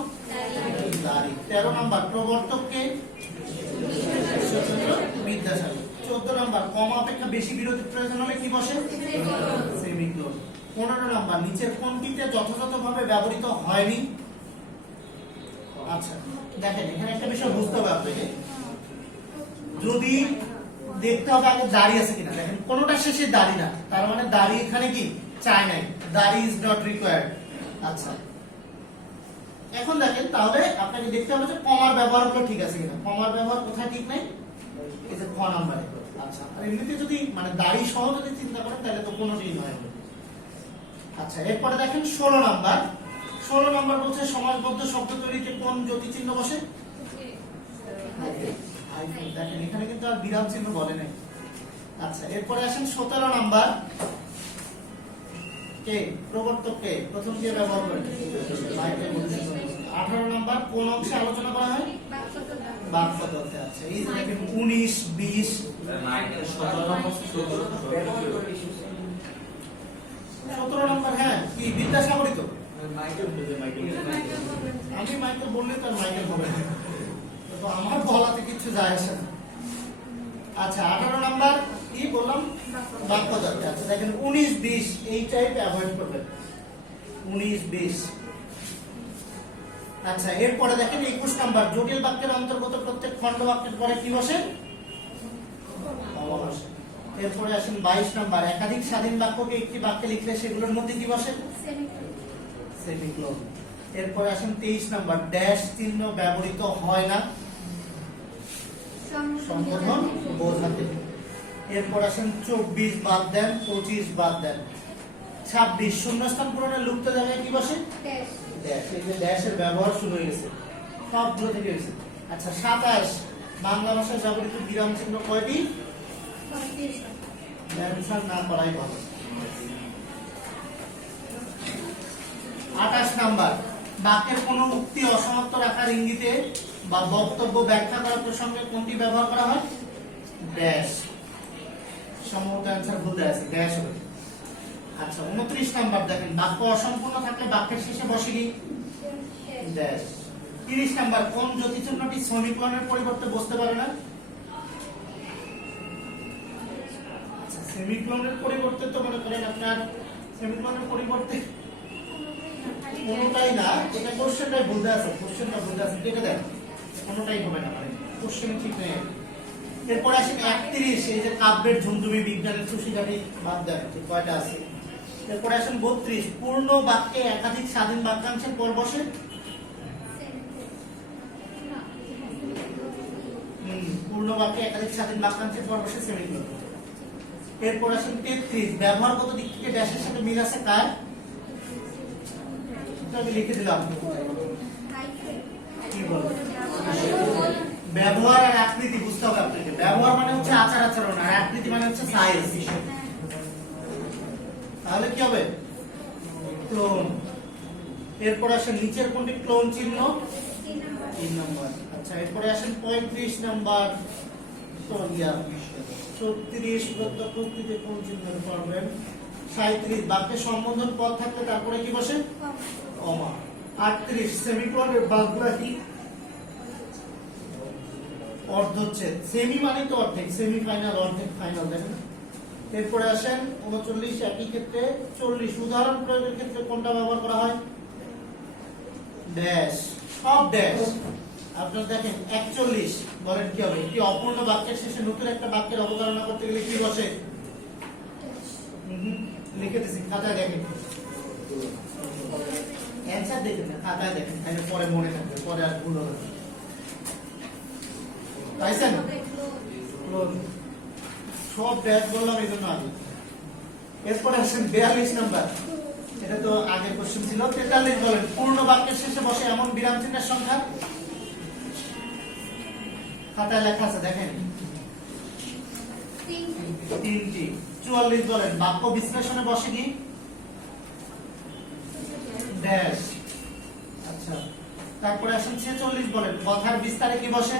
দাঁড়ি। 13 নাম্বার, প্রবর্তককে বিদ্যাসাগর। 14 নাম্বার, কমা অপেক্ষা বেশি বিরতি প্রয়োজন হলে কি বসে? সেমিকোলন। 15 নাম্বার, নিচের কোনটিতে যথাযথভাবে ব্যবহৃত হয়নি? আচ্ছা দেখেন এখানে একটা বিষয় বুঝতে হবে আপনাকে, যদি দেখতে হবে আগে দাড়ি আছে কিনা। দেখেন কোনটা শেষে দাড়ি না, তার মানে দাড়ি এখানে কি চাই নাই, দাড়ি ইজ নট রিকোয়ার্ড। আচ্ছা এখন দেখেন তাহলে আপনাকে দেখতে হবে যে কমার ব্যবহারগুলো ঠিক আছে কিনা। কমার ব্যবহার কোথায় ঠিক নাই? এই যে খ নাম্বারে। আচ্ছা আর এমনিতে যদি মানে দাড়ি সহ যদি চিন্তা করেন তাহলে তো কোনোটাই নয়। আচ্ছা এরপরে দেখেন 16 নাম্বার, 16 নাম্বার বলছে সমাসবদ্ধ শব্দ তৈরিতে কোন জ্যোতি চিহ্ন বসে? দেখেন এখানে কিন্তু আর বিরাম চিহ্ন বলে নাই। আচ্ছা এরপরে আসেন 17 নাম্বার, কে প্রবর্তক কে প্রথম দিয়ে ব্যবহার করে? 18 নাম্বার, কোন অংশে আলোচনা করা হয়? বাক্য তত্ত্বে। আচ্ছা এই যে দেখেন 19 20 17 নাম্বার, হ্যাঁ কি বিদ্যাসাগরই তো। আমি মাইকেল বললে তো মাইকেল হবে না, তো আমার বলাতে কিছু যায় আসে না। আচ্ছা 18 নাম্বার কি বললাম? বাক্য তত্ত্বে। আচ্ছা দেখেন 19 20 এই টাইপ অ্যাভয়েড করবেন, 19 20। আচ্ছা এরপরে দেখেন 21 নাম্বার, জটিল বাক্যের অন্তর্গত প্রত্যেক খণ্ড বাক্যের পরে কি বসে? কমা বসে। এরপরে আসেন 22 নাম্বার, একাধিক স্বাধীন বাক্যকে একটি বাক্যে লিখলে সেগুলোর মধ্যে কি বসে? সেমিকোলন। এরপরে আসেন 23 নাম্বার, ড্যাশ চিহ্ন ব্যবহৃত হয় না সম্বোধন বোঝাতে। এরপর আসেন 24 বাদ দেন, 25 বাদ দেন। 26 শূন্যস্থান পূরণের লুপ্ত জায়গায় কি বসে? ড্যাশ। এই যে ড্যাশের ব্যবহার শুরু হয়ে গেছে সবগুলো থেকে হয়েছে। আচ্ছা 27 বাংলা ভাষায় ব্যবহৃত বিরাম চিহ্ন কয়টি? অ্যানসার না করাই ভালো। 28 নাম্বার, বাক্যের কোন উক্তি অসমাপ্ত রাখার ইঙ্গিতে বা বক্তব্য ব্যাখ্যা করার প্রসঙ্গে কোনটি ব্যবহার করা হয়? ড্যাশ। সম্ভবত অ্যানসার ভুল আছে, ড্যাশ হবে। আচ্ছা 29 নাম্বার দেখেন, বাক্য অসম্পূর্ণ থাকলে বাক্যের শেষে বসে কি? ড্যাশ। 30 নাম্বার, কোন জ্যোতি চিহ্নটি সেমিকোলনের পরিবর্তে বসতে পারে না? আচ্ছা সেমিকোলনের পরিবর্তে তো মনে করেন আপনার সেমিকোলনের পরিবর্তে কোনটাই না, এটা কোশ্চেনটাই ভুলতে আছে, কোশ্চেনটা ভুলতে আছে, কেটে দেন, কোনটাই হবে না, মানে কোশ্চেন ঠিক নেই। এরপর আসেন 31, এই যে কাব্যের ঝুমঝুমি বিজ্ঞানের সুশিকাটি বাদ দেন, ঠিক কয়টা আছে। এরপর আসেন 32, পূর্ণ বাক্যে একাধিক স্বাধীন বাক্যাংশের পর বসে? পূর্ণ বাক্যে একাধিক স্বাধীন বাক্যাংশের পর বসে সেমিকোলন। এরপর আসেন 33, ব্যবহারগত দিক থেকে ড্যাশের সাথে মিল আছে কার? আমি লিখে দিলাম, কি বলবো? ব্যবহার আর আকৃতি বুঝতে হবে আপনাকে। ব্যবহার মানে হচ্ছে আচার আচরণ, আর আকৃতি মানে হচ্ছে সাইজ। তাহলে কি হবে? ক্লোন। এরপর আসেন নিচের কোনটি ক্লোন চিহ্ন? 3 নাম্বার। আচ্ছা এরপরে আসেন 35 নাম্বার, তো ইয়া 36 প্রত্যক্ষ উক্তিতে কোন চিহ্ন পাবেন? 37 বাক্যে সম্বোধন পদ থাকলে তারপরে কি বসে? কমা। 38 সেমিকোলনের বাক্যগুলো কি? অর্ধচ্ছেদ। সেমি মানে তো অর্ধেক, সেমি ফাইনাল, অর্ধেক ফাইনাল, দেখেন। এরপরে আসেন 39 একই ক্ষেত্রে 40 উদাহরণ প্রয়োগের ক্ষেত্রে কোনটা ব্যবহার করা হয়? ড্যাশ, সব ড্যাশ। আপনারা দেখেন 41 বলেন কি হবে? একটি অপূর্ণ বাক্যের শেষে নতুন একটা বাক্যের অবতারণা করতে গেলে কি বসে? লিখে দিছি, খাতায় দেখেন। অ্যানসার দেখেন না, খাতায় দেখেন, তাহলে পরে মনে থাকবে, পরে আর ভুল হবে না। পাইছেন? সব ড্যাশ বললাম এই জন্য আগে। এরপরে আসেন 42 নাম্বার। এটা তো আগের কোশ্চেন ছিল। 43 বলেন পূর্ণ বাক্যের শেষে বসে এমন বিরাম চিহ্নের সংখ্যা। খাতায় লেখা আছে, দেখেন, 3টি। 44 বলেন বাক্য বিশ্লেষণে বসে কি? ড্যাশ। আচ্ছা, তারপরে আসেন 46 বলেন কথার বিস্তারে কি বসে?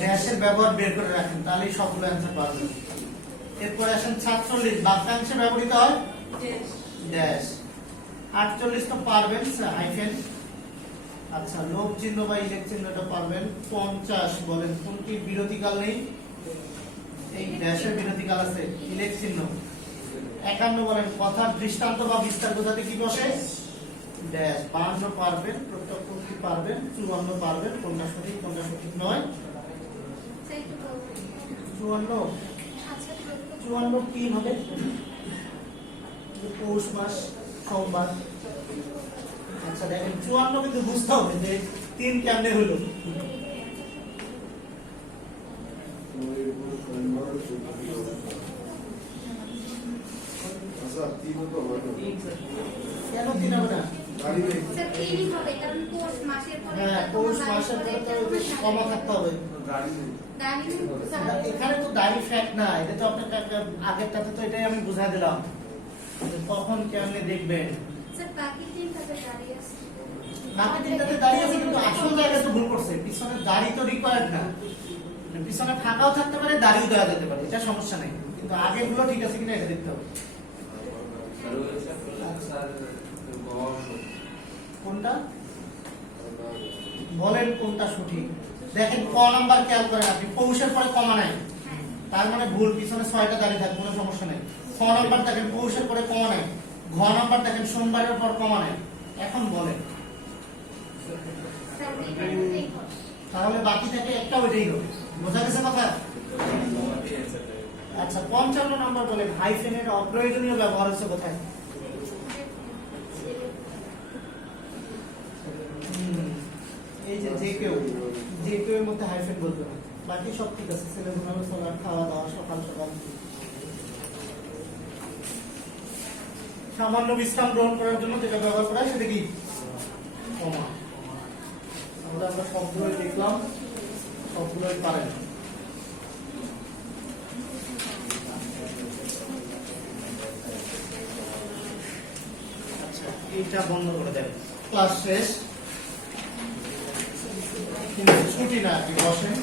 ড্যাশের ব্যবহার বের করে রাখেন, তাহলেই সবগুলো অ্যান্সার পাবেন। এরপরে আসেন 47 বাক্যাংশে ব্যবহৃত হয় ড্যাশ। 48 তো পারবেন, হাইফেন। আচ্ছা, লোভ চিহ্ন বা ইলেক চিহ্নটা পারবেন। 50 বলেন কোনটি বিরতিকাল নেই? এই ড্যাশের বিরতিকাল আছে, ইলেক চিহ্ন। 51 বলেন কথার দৃষ্টান্ত বা বিস্তার বোঝাতে কি বসে? ড্যাশ। 52 পারবেন, প্রত্যক্ষটি পারবেন। 54 পারবেন, কোনটা সঠিক কোনটা সঠিক নয়? 54 কি হবে? পৌষ মাস, সোমবার। আচ্ছা দেখেন 54 কিন্তু বুঝতে হবে যে 3 কেমনে হলো। কেন 3 হবে না? হ্যাঁ, পৌষ মাসের পরে তো ওই যে কমা থাকতে হবে। এখানে তো দাড়ি ফ্যাক্ট না, এটা তো আপনার আগেরটাতে তো এটাই আমি বুঝাই দিলাম যে কখন কেমনে দেখবেন। বাকি তিনটাতে দাঁড়িয়ে আছে কিন্তু আসল জায়গায় তো ভুল করছে। পিছনে দাড়ি তো রিকোয়ার্ড না, পিছনে ফাঁকাও থাকতে পারে, দাড়িও দেওয়া যেতে পারে, এটা সমস্যা নেই, কিন্তু আগের গুলো ঠিক আছে কিনা এটা দেখতে হবে। কোনটা বলেন কোনটা সঠিক? দেখেন ক নাম্বার খেয়াল করেন আপনি, পৌষের পরে কমা নাই, তার মানে ভুল, পিছনে 6টা দাঁড়িয়ে থাকবে, কোনো সমস্যা নেই। খ নাম্বার দেখেন পৌষের পরে কমা নাই। ঘ নাম্বার দেখেন সোমবারের পর কমা নাই। এখন বলেন তাহলে বাকি থেকে একটা ওইটাই হবে। বোঝা গেছে কথা? আচ্ছা 55 নম্বর বলেন হাইফেনের অপ্রয়োজনীয় ব্যবহার হচ্ছে কোথায়? এই যে যে কেউ এর মধ্যে হাইফেন বলতে হবে, বাকি সব ঠিক আছে। ছেলে ঘুমানো, চলার, খাওয়া দাওয়া, সকাল সকাল। সামান্য বিশ্রাম গ্রহণ করার জন্য যেটা ব্যবহার করা হয় সেটা কি? কমা। আমরা সবগুলোই দেখলাম, সবগুলোই পারেন। আচ্ছা, এইটা বন্ধ করে দেন, ক্লাস শেষ। ছুটি না, কি বসেন।